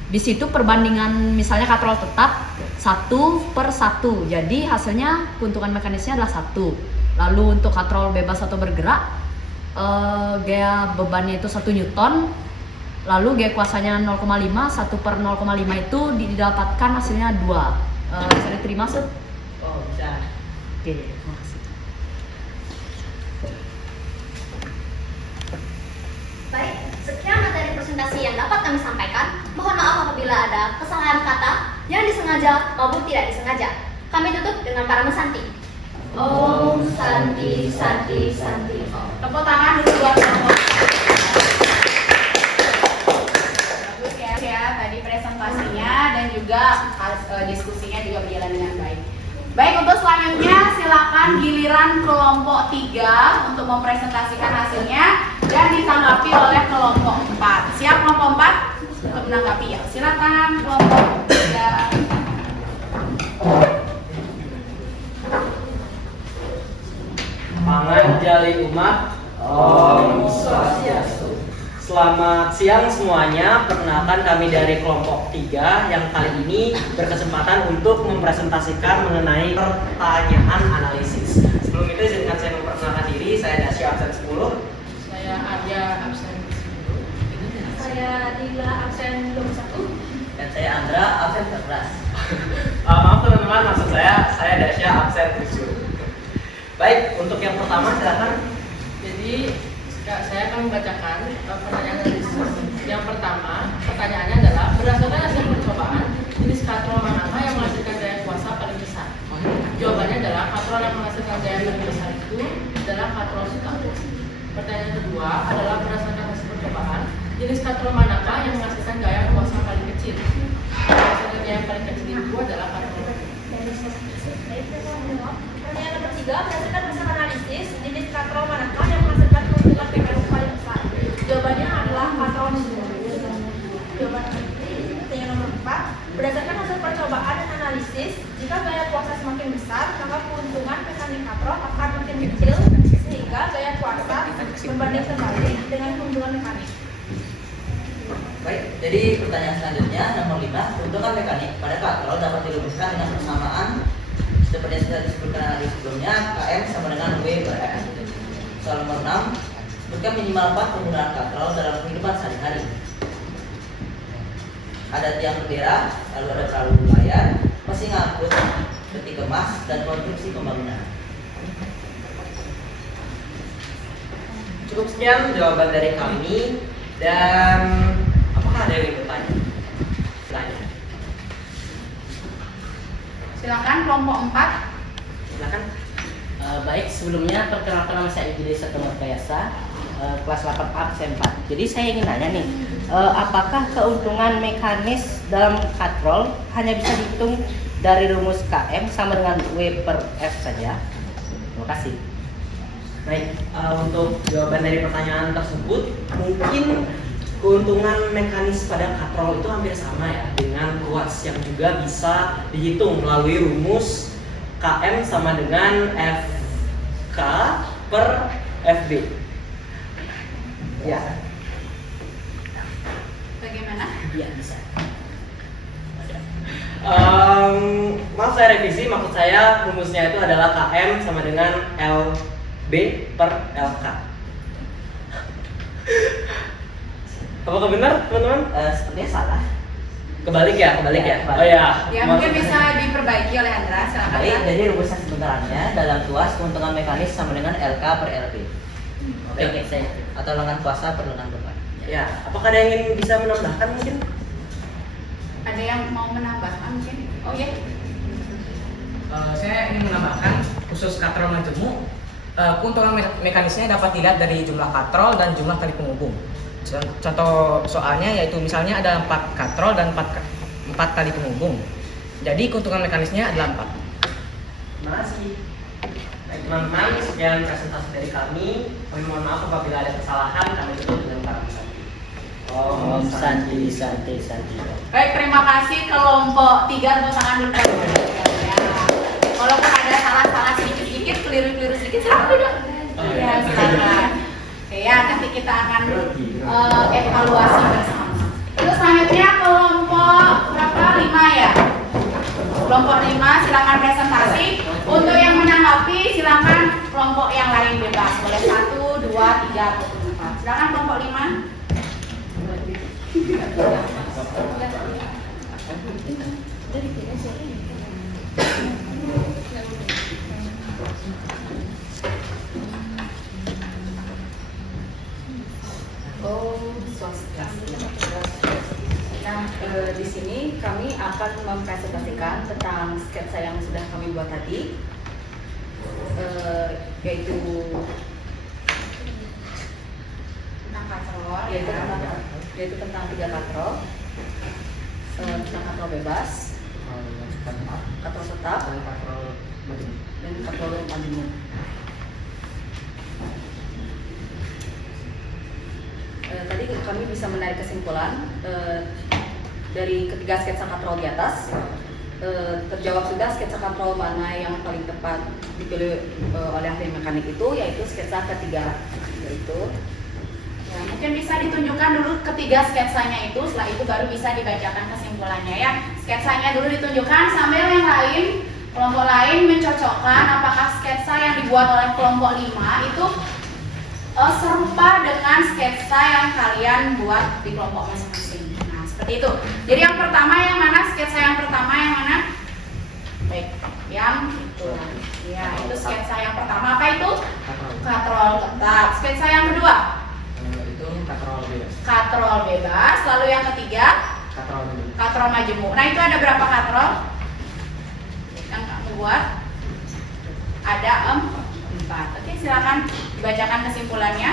Di situ perbandingan misalnya katrol tetap 1 per 1, jadi hasilnya keuntungan mekanisnya adalah 1. Lalu untuk katrol bebas atau bergerak, gaya bebannya itu 1 Newton, lalu gaya kuasanya 0,5, 1 per 0,5 itu didapatkan hasilnya 2. Bisa diterima, Sud? Oh, bisa. Oke, terima kasih. Baik, sekian materi presentasi yang dapat kami sampaikan. Mohon maaf apabila ada kesalahan kata yang disengaja maupun tidak disengaja. Kami tutup dengan para mesanti. Om Santi Santi Santi. Tepuk tangan untuk dua kelompok. Bagus ya tadi presentasinya dan juga diskusinya juga berjalan dengan baik. Baik, untuk selanjutnya silakan giliran kelompok 3 untuk mempresentasikan hasilnya dan ditanggapi oleh kelompok 4. Siap kelompok 4 untuk menanggapi ya? Silakan kelompok 3. Pangan Jali Umat. Om Swastiastu. Selamat siang semuanya. Perkenalkan kami dari kelompok 3 yang kali ini berkesempatan untuk mempresentasikan mengenai pertanyaan analisis. Sebelum itu izinkan saya memperkenalkan diri. Saya Dasya absen 10. Saya Arya absen 10. Saya Dila absen 21. Dan saya Andra absen 14. Maaf teman-teman, maksud saya Dasya absen 7. Baik, untuk yang pertama silakan. Jadi saya akan membacakan pertanyaan analisis. Yang pertama, kedua adalah berdasarkan hasil percobaan, jenis katrol manakah yang menghasilkan gaya kuasa paling kecil? Hasil gaya paling kecil itu adalah katrol. Pertanyaan nomor 3, berdasarkan hasil analisis, jenis katrol manakah yang menghasilkan keuntungan mekanis paling besar? Jawabannya adalah katrol jemu. Jawaban pertanyaan nomor 4, berdasarkan hasil percobaan dan analisis, jika gaya kuasa semakin besar, maka keuntungan mekanik katrol akan makin kecil, sehingga gaya kuasa berbanding terbalik dengan keuntungan mekanik. Baik, jadi pertanyaan selanjutnya nomor 5, keuntungan mekanik pada katrol dapat dirumuskan dengan persamaan seperti yang sudah disebutkan tadi sebelumnya, Km sama dengan W per F. Soal nomor 6, sebutkan minimal 4 penggunaan katrol dalam kehidupan sehari-hari. Ada tiang bendera, lalu ada perahu layar, mesin ngangkut, peti kemas, dan konstruksi pembangunan. Cukup sekian jawaban dari kami. Dan apakah ada yang ingin bertanya? Silahkan. Silakan kelompok 4. Silakan. Baik, sebelumnya perkenalkan nama saya Igede Setemur Kayasa, kelas 8A absen 4. Jadi saya ingin nanya nih, apakah keuntungan mekanis dalam katrol hanya bisa dihitung dari rumus Km sama dengan W per F saja? Terima kasih. Baik, untuk jawaban dari pertanyaan tersebut, mungkin keuntungan mekanis pada katrol itu hampir sama ya dengan kuas yang juga bisa dihitung melalui rumus Km sama dengan Fk per Fb. Ya. Bagaimana? Iya, bisa. Maaf saya revisi, maksud saya rumusnya itu adalah Km sama dengan LB per LK. Apakah benar teman-teman? Sepertinya salah. Kebalik ya. Oh ya. Ya mungkin bisa diperbaiki oleh Andra. Silakan. Baik, jadi rumusnya sebenarnya dalam tuas keuntungan mekanis sama dengan LK per LB. Oke, saya atau lengan kuasa per lengan beban. Ya, apakah ada yang ingin bisa menambahkan mungkin? Ada yang mau menambahkan mungkin? Oh ya. Saya ingin menambahkan khusus katrol majemuk, keuntungan mekanisnya dapat dilihat dari jumlah katrol dan jumlah tali penghubung. Contoh soalnya yaitu misalnya ada 4 katrol dan 4 tali penghubung. Jadi keuntungan mekanisnya adalah 4. Terima kasih. Baik teman-teman, sekian presentasi dari kami. Kami mohon maaf apabila ada kesalahan, kami tutup dengan para peserta. Om Santi Santi Santi. Baik, terima kasih kelompok 3, tepuk tangan dulu. Ya. Walaupun ada salah-salah sedikit-sedikit, keliru-keliru sedikit, silakan duduk. Ya, silakan. Oke ya, nanti kita akan evaluasi bersama. Terus selanjutnya kelompok berapa? 5 ya? Kelompok 5 silakan presentasi. Untuk yang menanggapi silakan kelompok yang lain bebas. Boleh 1, 2, 3, atau 4. Silakan kelompok 5. Nah, di sini kami akan mempresentasikan tentang sketsa yang sudah kami buat tadi, yaitu Tentang katrol. yaitu tentang 3 katrol, tentang katrol bebas, katrol tetap, dan katrol majemuk. Tadi kami bisa menarik kesimpulan dari ketiga sketsa katrol di atas. Terjawab sudah sketsa katrol mana yang paling tepat dipilih oleh ahli mekanik itu, yaitu sketsa ketiga, yaitu Ya, mungkin bisa ditunjukkan dulu ketiga sketsanya itu, setelah itu baru bisa dibacakan kesimpulannya ya. Sketsanya dulu ditunjukkan sambil yang lain, kelompok lain mencocokkan apakah sketsa yang dibuat oleh kelompok 5 itu serupa dengan sketsa yang kalian buat di kelompok masing-masing. Nah, seperti itu. Jadi yang pertama yang mana? Sketsa yang pertama yang mana? Baik, yang itu. Ya, itu sketsa yang pertama. Apa itu? Katrol tetap. Sketsa yang kedua? Itu katrol bebas. Katrol bebas. Lalu yang ketiga? Katrol majemuk. Nah, itu ada berapa katrol yang kamu buat? Ada 4. Oke, silakan dibacakan kesimpulannya.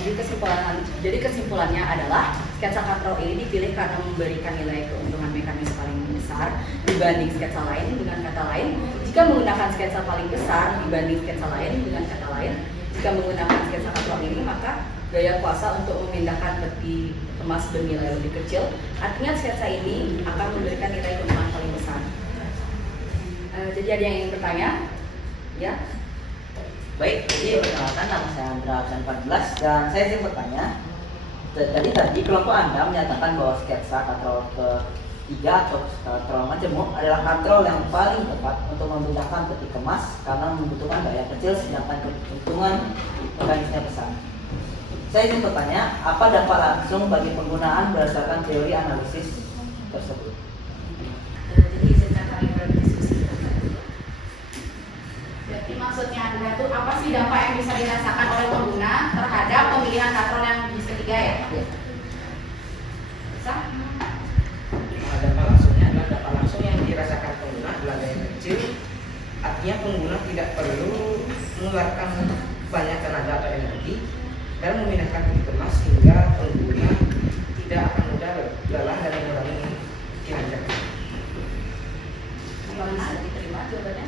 Jadi kesimpulannya adalah sketsa katrol ini dipilih karena memberikan nilai keuntungan mekanis paling besar dibanding sketsa lain. Dengan kata lain, jika menggunakan sketsa paling besar dibanding sketsa lain, dengan kata lain, jika menggunakan sketsa katrol ini maka gaya kuasa untuk memindahkan peti kemas bernilai lebih kecil. Artinya sketsa ini akan memberikan nilai keuntungan paling besar. Jadi ada yang ingin bertanya? Ya. Baik, jadi perkenalkan nama saya Andra absen 14 dan saya ingin bertanya. Tadi kelompok Anda menyatakan bahwa sketsa katrol ke-3 atau katrol majemuk adalah katrol yang paling tepat untuk memindahkan peti kemas karena membutuhkan daya kecil sedangkan keuntungan mekanisnya besar. Saya ingin bertanya, apa dampak langsung bagi penggunaan berdasarkan teori analisis tersebut? Jadi izinkan kami berdiskusi. Jadi maksudnya Anda tuh apa sih dampak yang bisa dirasakan oleh pengguna terhadap pemilihan katrol yang jenis ketiga ya? Bisa? Dampak langsungnya adalah dampak langsung yang dirasakan pengguna adalah daya kecil. Artinya pengguna tidak perlu mengeluarkan banyak tenaga atau energi dalam memindahkan peti kemas sehingga pengguna tidak akan mudah lelah dan mengurangi kinerja. Gimana? Diterima jawabannya?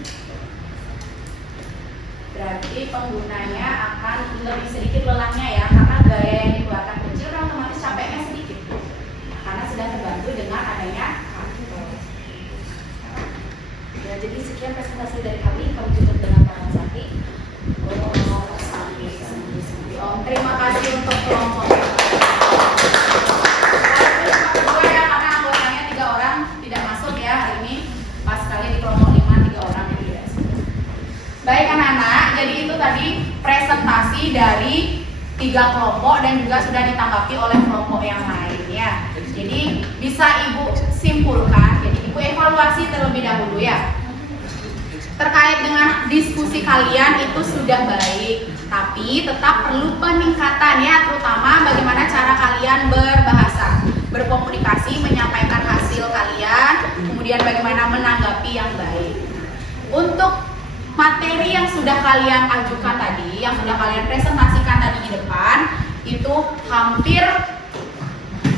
Berarti penggunanya akan lebih sedikit lelahnya ya, karena gaya yang dikeluarkan kecil kan otomatis capeknya sedikit, karena sudah terbantu dengan adanya katrol. Ya, jadi sekian presentasi dari kami. Kami tutup dengan tangan sakit. Terima kasih untuk kelompok kedua ya, karena anggotanya 3 orang tidak masuk ya hari ini. Pas sekali di kelompok 5 3 orang yang tidak masuk. Baik anak-anak, jadi itu tadi presentasi dari 3 kelompok dan juga sudah ditanggapi oleh kelompok yang lain ya. Jadi bisa Ibu simpulkan, jadi Ibu evaluasi terlebih dahulu ya. Terkait dengan diskusi kalian itu sudah baik, tapi tetap perlu peningkatan ya, terutama bagaimana cara kalian berbahasa, berkomunikasi, menyampaikan hasil kalian, kemudian bagaimana menanggapi yang baik. Untuk materi yang sudah kalian ajukan tadi, yang sudah kalian presentasikan tadi di depan, itu hampir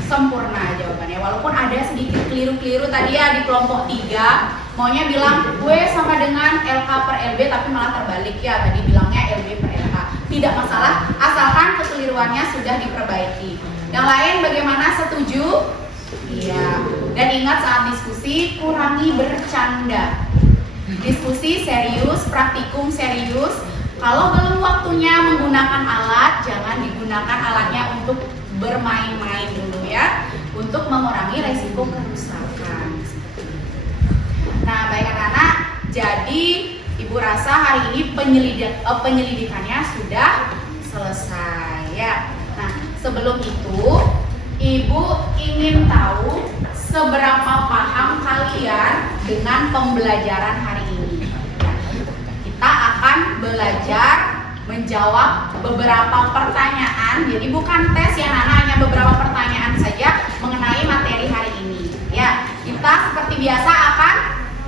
sempurna jawabannya, walaupun ada sedikit keliru-keliru tadi ya di kelompok 3 maunya bilang gue sama dengan LK per LB tapi malah terbalik ya, tadi bilangnya LB per LK. Tidak masalah, asalkan kekeliruannya sudah diperbaiki. Yang lain bagaimana, setuju? Iya. Dan ingat saat diskusi kurangi bercanda. Diskusi serius, praktikum serius. Kalau belum waktunya menggunakan alat, jangan digunakan alatnya untuk bermain-main dulu ya, untuk mengurangi resiko kerusakan. Nah, baik anak-anak, jadi Ibu rasa hari ini penyelidikannya sudah selesai ya. Nah, sebelum itu Ibu ingin tahu seberapa paham kalian dengan pembelajaran hari ini. Kita akan belajar menjawab beberapa pertanyaan. Jadi bukan tes ya anak-anak, hanya beberapa pertanyaan saja mengenai materi hari ini. Ya, kita seperti biasa akan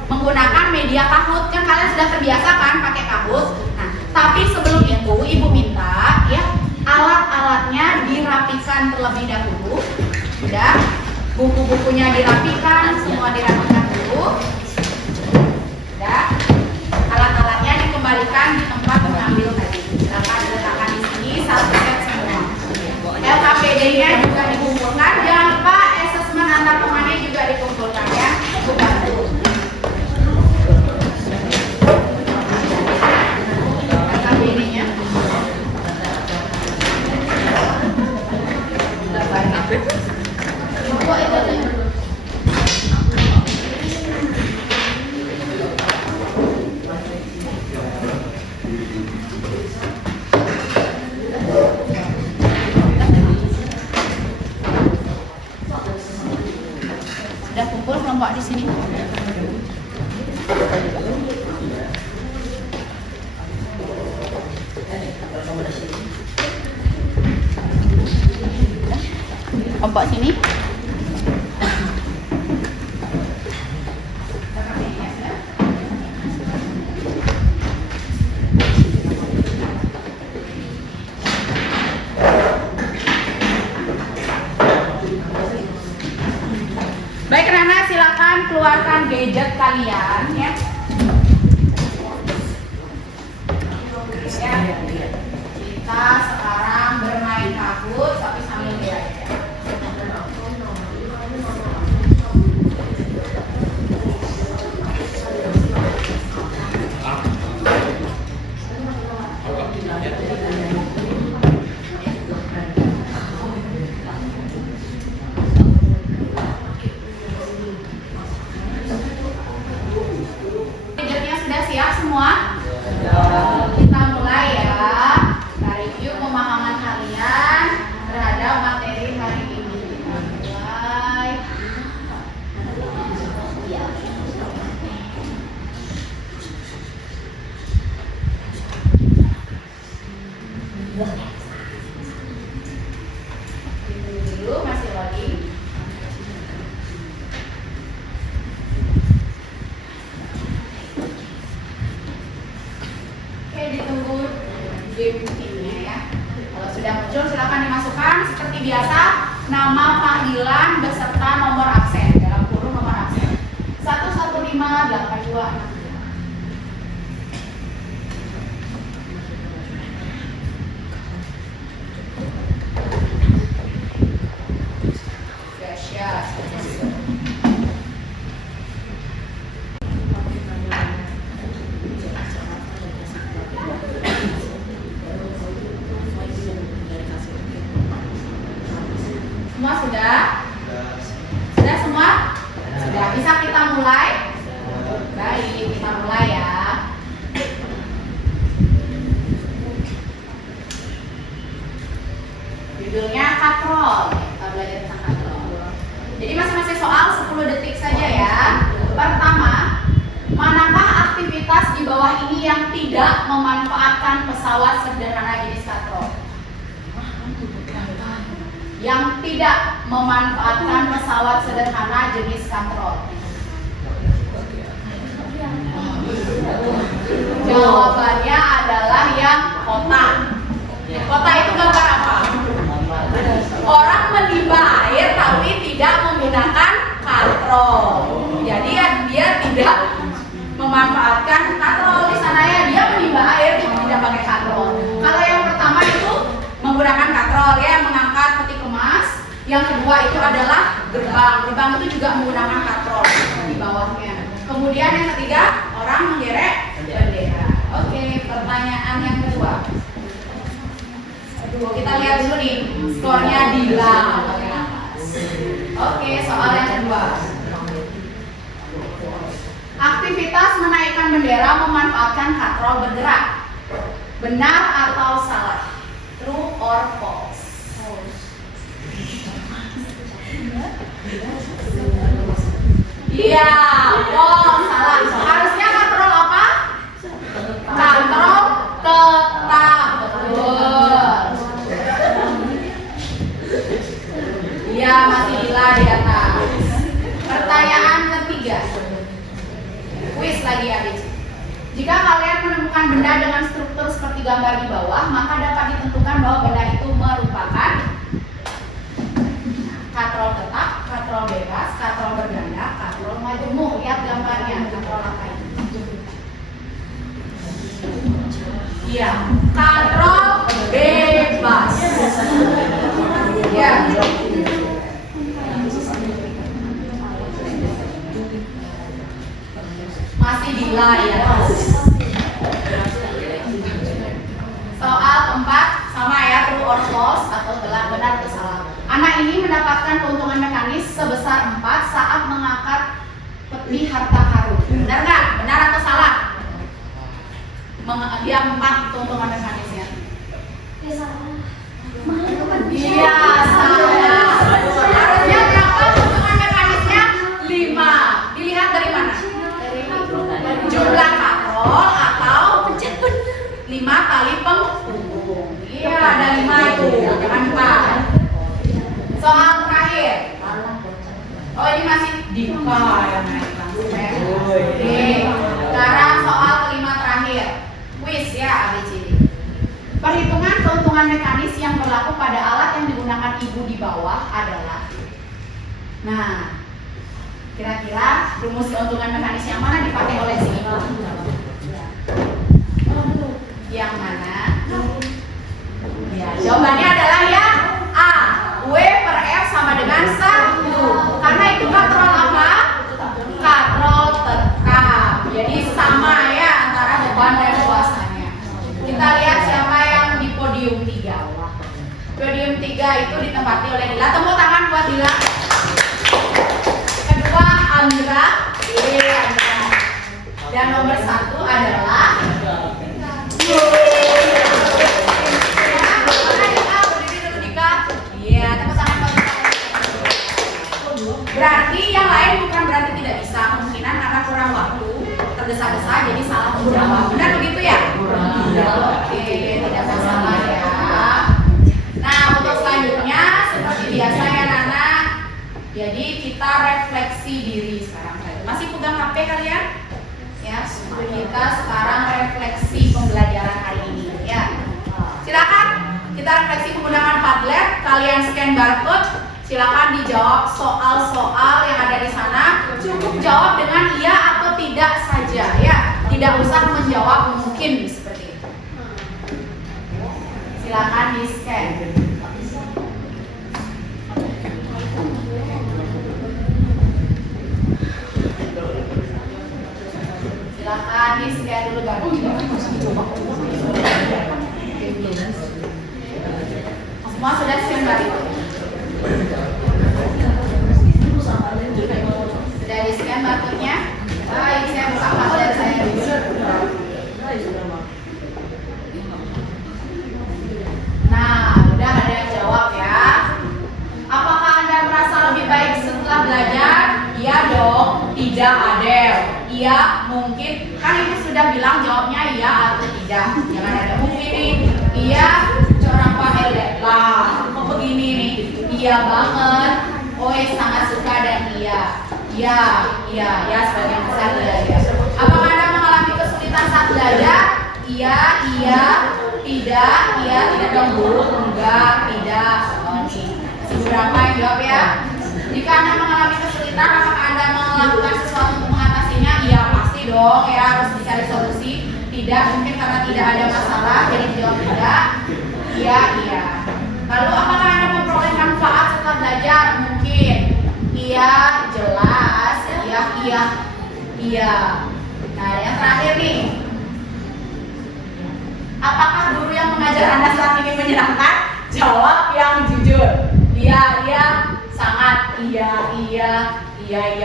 menggunakan media Kahoot. Kan kalian sudah terbiasa kan pakai Kahoot. Nah, tapi sebelum itu Ibu minta ya alat-alatnya dirapikan terlebih dahulu. Sudah, buku-bukunya dirapikan, semua dirapikan dulu. Sudah, alat-alatnya dikembalikan di tempat mengambil tadi. Silakan letakkan di sini satu set semua. LKPD-nya juga dikumpulkan. Jangan lupa asesmen antar temannya juga dikumpulkan ya. Bantu. LKPD-nya. Sudah banyak. Ibu itu dulu. Sudah kumpul kelompok di sini. Kelompok sini. Baik anak-anak, silakan keluarkan gadget kalian ya. Ya. Kita sekarang bermain kabut tapi sambil belajar. Gadgetnya sudah siap semua? Kita mulai ya. Kita review pemahaman kalian terhadap materi hari ini. Kita mulai. Dulu masih lagi. Oke, ditunggu game timnya ya. Kalau sudah muncul silakan dimasukkan seperti biasa nama panggilan beserta nomor absen dalam kurung nomor absen 11582. Gracias. Semua sudah? Sudah semua? Sudah. Bisa kita mulai? Baik, kita mulai ya. Judulnya katrol. Kita belajar tentang katrol. Jadi masing-masing soal 10 detik saja ya. Pertama, manakah aktivitas di bawah ini yang tidak memanfaatkan pesawat sederhana jenis katrol? Yang tidak memanfaatkan pesawat sederhana jenis katrol. Jawabannya adalah yang kotak. Kotak itu gambar apa? Orang menimba air tapi tidak menggunakan katrol. Jadi dia tidak memanfaatkan katrol di sana ya, dia menimba air cuma tidak pakai katrol. Kalau yang pertama itu menggunakan katrol ya, mengangkat peti kemas. Yang kedua itu adalah gerbang. Gerbang itu juga menggunakan katrol di bawahnya. Kemudian yang ketiga orang menggerek bendera. Oke, pertanyaan yang kedua. Aduh, kita lihat dulu nih skornya Dila paling atas. Oke, soal yang kedua. Aktivitas menaikkan bendera memanfaatkan katrol bergerak. Benar atau salah? True or false? Iya, false, salah. Harusnya katrol apa? Katrol tetap. Betul. Iya, masih Dila di atas. Pertanyaan ketiga. Kuis lagi ya, Bici. Jika kalian menemukan benda dengan struktur seperti gambar di bawah, maka dapat ditentukan bahwa benda itu merupakan katrol tetap, katrol bebas, katrol berganda, katrol majemuk. Lihat gambarnya, katrol apa ini? Iya, katrol bebas. Ya. Masih Dila ya. Soal keempat sama ya, true or false atau benar atau salah. Anak ini mendapatkan keuntungan mekanis sebesar 4 saat mengangkat peti harta karun. Benar nggak? Benar atau salah? Dia 4 keuntungan mekanisnya. Ya salah. Iya, salah. Harusnya berapa keuntungan mekanisnya? 5. Dilihat dari mana? Jumlah katrol atau 5 kali penghubung. Iya, ada 5 itu, jangan 4. Soal terakhir. Oh, ini masih Dika yang naik langsung ya. Oke. Sekarang soal kelima terakhir. Kuis ya, ABCD. Perhitungan keuntungan mekanis yang berlaku pada alat yang digunakan ibu di bawah adalah. Nah, Kira-kira rumus keuntungan mekanis yang mana dipakai oleh si ibu? Yang mana? Ya, jawabannya adalah yang A. W per F sama dengan 1. Karena itu katrol apa? Katrol tetap. Jadi sama ya antara beban dan kuasanya. Kita lihat siapa yang di podium 3. Podium 3 itu ditempati oleh Dila. Tepuk tangan buat Dila. Kedua Andra. Andra. Dan nomor 1 adalah berarti yang lain bukan berarti tidak bisa, kemungkinan karena kurang waktu, tergesa-gesa jadi salah menjawab. Benar begitu ya? Oke, tidak masalah ya. Nah, untuk selanjutnya seperti biasa ya Nana. Jadi kita refleksi diri sekarang. Masih pegang HP kalian? Ya, kita sekarang refleksi pembelajaran hari ini ya. Silakan kita refleksi menggunakan Padlet, kalian scan barcode. Silakan dijawab soal-soal yang ada di sana. Cukup jawab dengan iya atau tidak saja ya. Tidak usah menjawab mungkin seperti itu. Silakan di-scan. Silakan di-scan dulu semua sudah scan barcode. Sudah di scan barcode-nya? Baik, saya buka Padlet saya dulu. Nah, udah ada yang jawab ya. Apakah Anda merasa lebih baik setelah belajar? Iya dong, tidak Adel. Iya, mungkin. Kan Ibu sudah bilang jawabnya iya atau tidak. Jangan ada mungkin nih. Iya, corang Pak Elek lah. Kok begini nih? Iya banget. Oi sangat suka dan iya. Iya sebagian besar belajar. Apakah Anda mengalami kesulitan saat belajar? Iya, tidak dong Bu. Enggak, tidak. Oh nih, beberapa yang jawab ya. Jika Anda mengalami kesulitan, apakah Anda melakukan sesuatu untuk mengatasinya? Iya pasti dong ya, harus dicari solusi. Tidak, mungkin karena tidak ada masalah, jadi dijawab tidak. Iya. Lalu apakah Anda memperoleh manfaat setelah belajar? Mungkin. Iya, jelas. Iya. Nah, yang terakhir nih. Apakah guru yang mengajar Anda saat ini menyenangkan? Jawab yang jujur. Iya, sangat. Iya,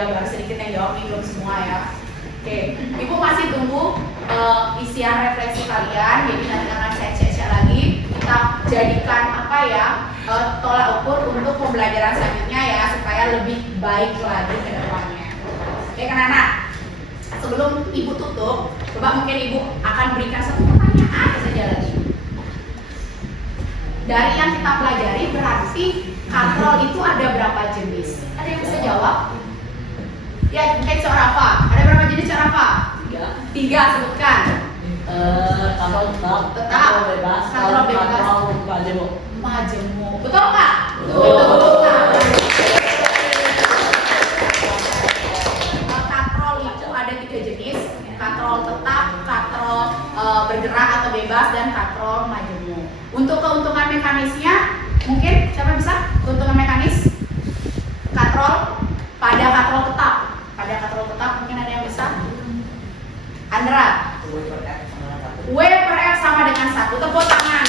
baru sedikit yang jawab nih, belum semua ya. Oke, Ibu masih tunggu isian refleksi kalian. Jadi nanti akan saya cek lagi. Kita jadikan tolak ukur untuk pembelajaran selanjutnya ya, supaya lebih baik lagi ke depannya. Oke, anak-anak, sebelum Ibu tutup, coba mungkin Ibu akan berikan satu pertanyaan saja lagi. Dari yang kita pelajari berarti katrol itu ada berapa jenis? Ada yang bisa jawab? Ya, mungkin Cok Rafa. Ada berapa jenis Cok Rafa? 3, sebutkan. Katrol tetap, Katrol bebas, majemuk. Betul nggak? Betul. Katrol itu ada 3 jenis. Katrol tetap, katrol bergerak atau bebas, dan katrol majemuk. Untuk keuntungan mekanisnya, mungkin siapa bisa? Keuntungan mekanis katrol pada katrol tetap. Pada katrol tetap mungkin ada yang bisa? Andra. W per F sama dengan 1. Tepuk tangan.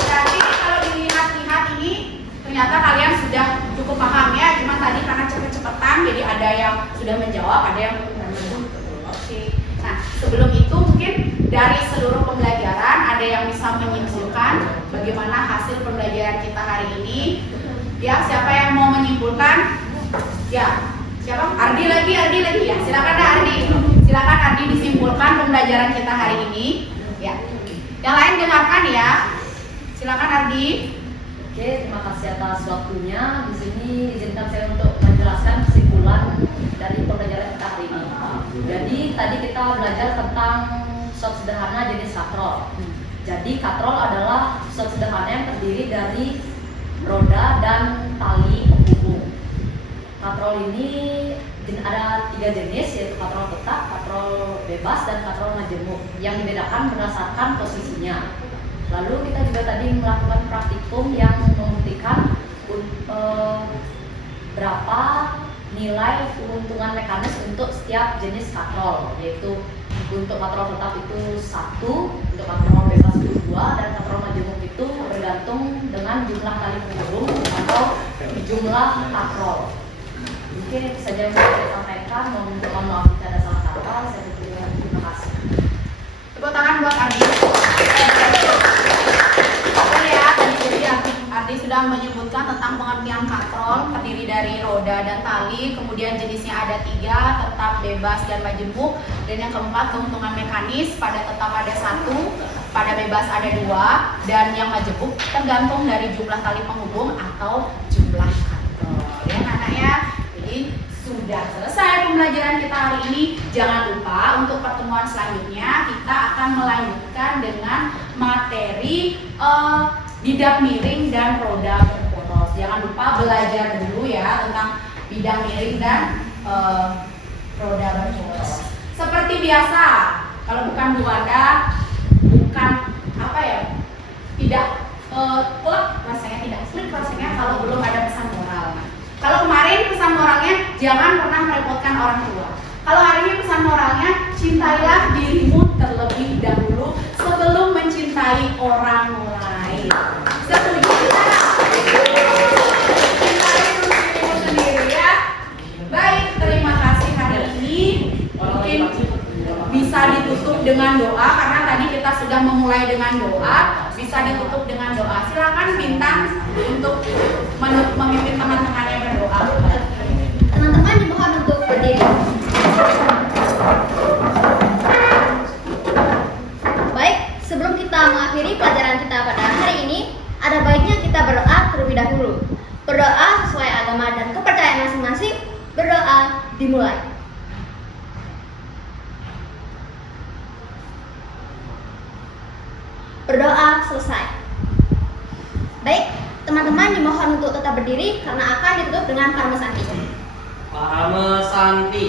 Berarti kalau dilihat-lihat ini ternyata kalian sudah cukup paham ya. Cuma tadi karena cepet-cepetan jadi ada yang sudah menjawab, ada yang belum. Oke. Nah, sebelum itu mungkin dari seluruh pembelajaran ada yang bisa menyimpulkan bagaimana hasil pembelajaran kita hari ini. Ya, siapa yang mau menyimpulkan? Ya, siapa? Ardi lagi ya. Silakan Ardi. Silakan Ardi disimpulkan pembelajaran kita hari ini. Ya. Yang lain dengarkan ya. Silakan Ardi. Oke, terima kasih atas waktunya. Di sini izinkan saya untuk menjelaskan kesimpulan dari pembelajaran kita hari ini. Jadi tadi kita belajar tentang shot sederhana jenis katrol. Jadi katrol adalah shot sederhana yang terdiri dari roda dan tali penghubung. Katrol katrol ini ada 3 jenis, yaitu katrol tetap, katrol bebas, dan katrol majemuk, yang dibedakan berdasarkan posisinya. Lalu kita juga tadi melakukan praktikum yang membuktikan berapa nilai keuntungan mekanis untuk setiap jenis katrol, yaitu untuk katrol tetap itu 1, untuk katrol bebas itu 2, dan katrol majemuk itu bergantung dengan jumlah tali penghubung atau jumlah katrol. Mungkin itu saja yang bisa saya sampaikan. Mohon maaf jika ada salah kata. Saya terima kasih. Tepuk tangan buat Adi. Betul ya, tadi jadi Adi sudah menyebutkan tentang pengertian katrol, terdiri dari roda dan tali, kemudian jenisnya ada 3, tetap, bebas, dan majemuk. Dan yang keempat, keuntungan mekanis, pada tetap ada 1, pada bebas ada 2, dan yang majemuk tergantung dari jumlah tali penghubung atau jumlah katrol. Ya anak ya. Jadi sudah selesai pembelajaran kita hari ini. Jangan lupa untuk pertemuan selanjutnya kita akan melanjutkan dengan materi bidang miring dan roda berporos. Jangan lupa belajar dulu ya tentang bidang miring dan roda berporos. Seperti biasa, kalau bukan Bu Wanda, bukan tidak klub rasanya, tidak klik rasanya kalau belum ada pesan moral. Kalau kemarin pesan moralnya jangan pernah merepotkan orang tua. Kalau hari ini pesan moralnya, cintailah dirimu terlebih dahulu sebelum mencintai orang lain. Setuju tidak? Cintai dirimu sendiri ya. Baik, terima kasih hari ini. Mungkin bisa ditutup dengan doa karena tadi kita sudah memulai dengan doa. Bisa ditutup dengan doa. Silakan Bintang untuk memimpin teman-temannya berdoa. Teman-teman dimohon untuk berdiri. Baik, sebelum kita mengakhiri pelajaran kita pada hari ini, ada baiknya kita berdoa terlebih dahulu. Berdoa sesuai agama dan kepercayaan masing-masing. Berdoa dimulai. Berdoa selesai. Baik, teman-teman dimohon untuk tetap berdiri karena akan ditutup dengan Parmesanti. Parmesanti.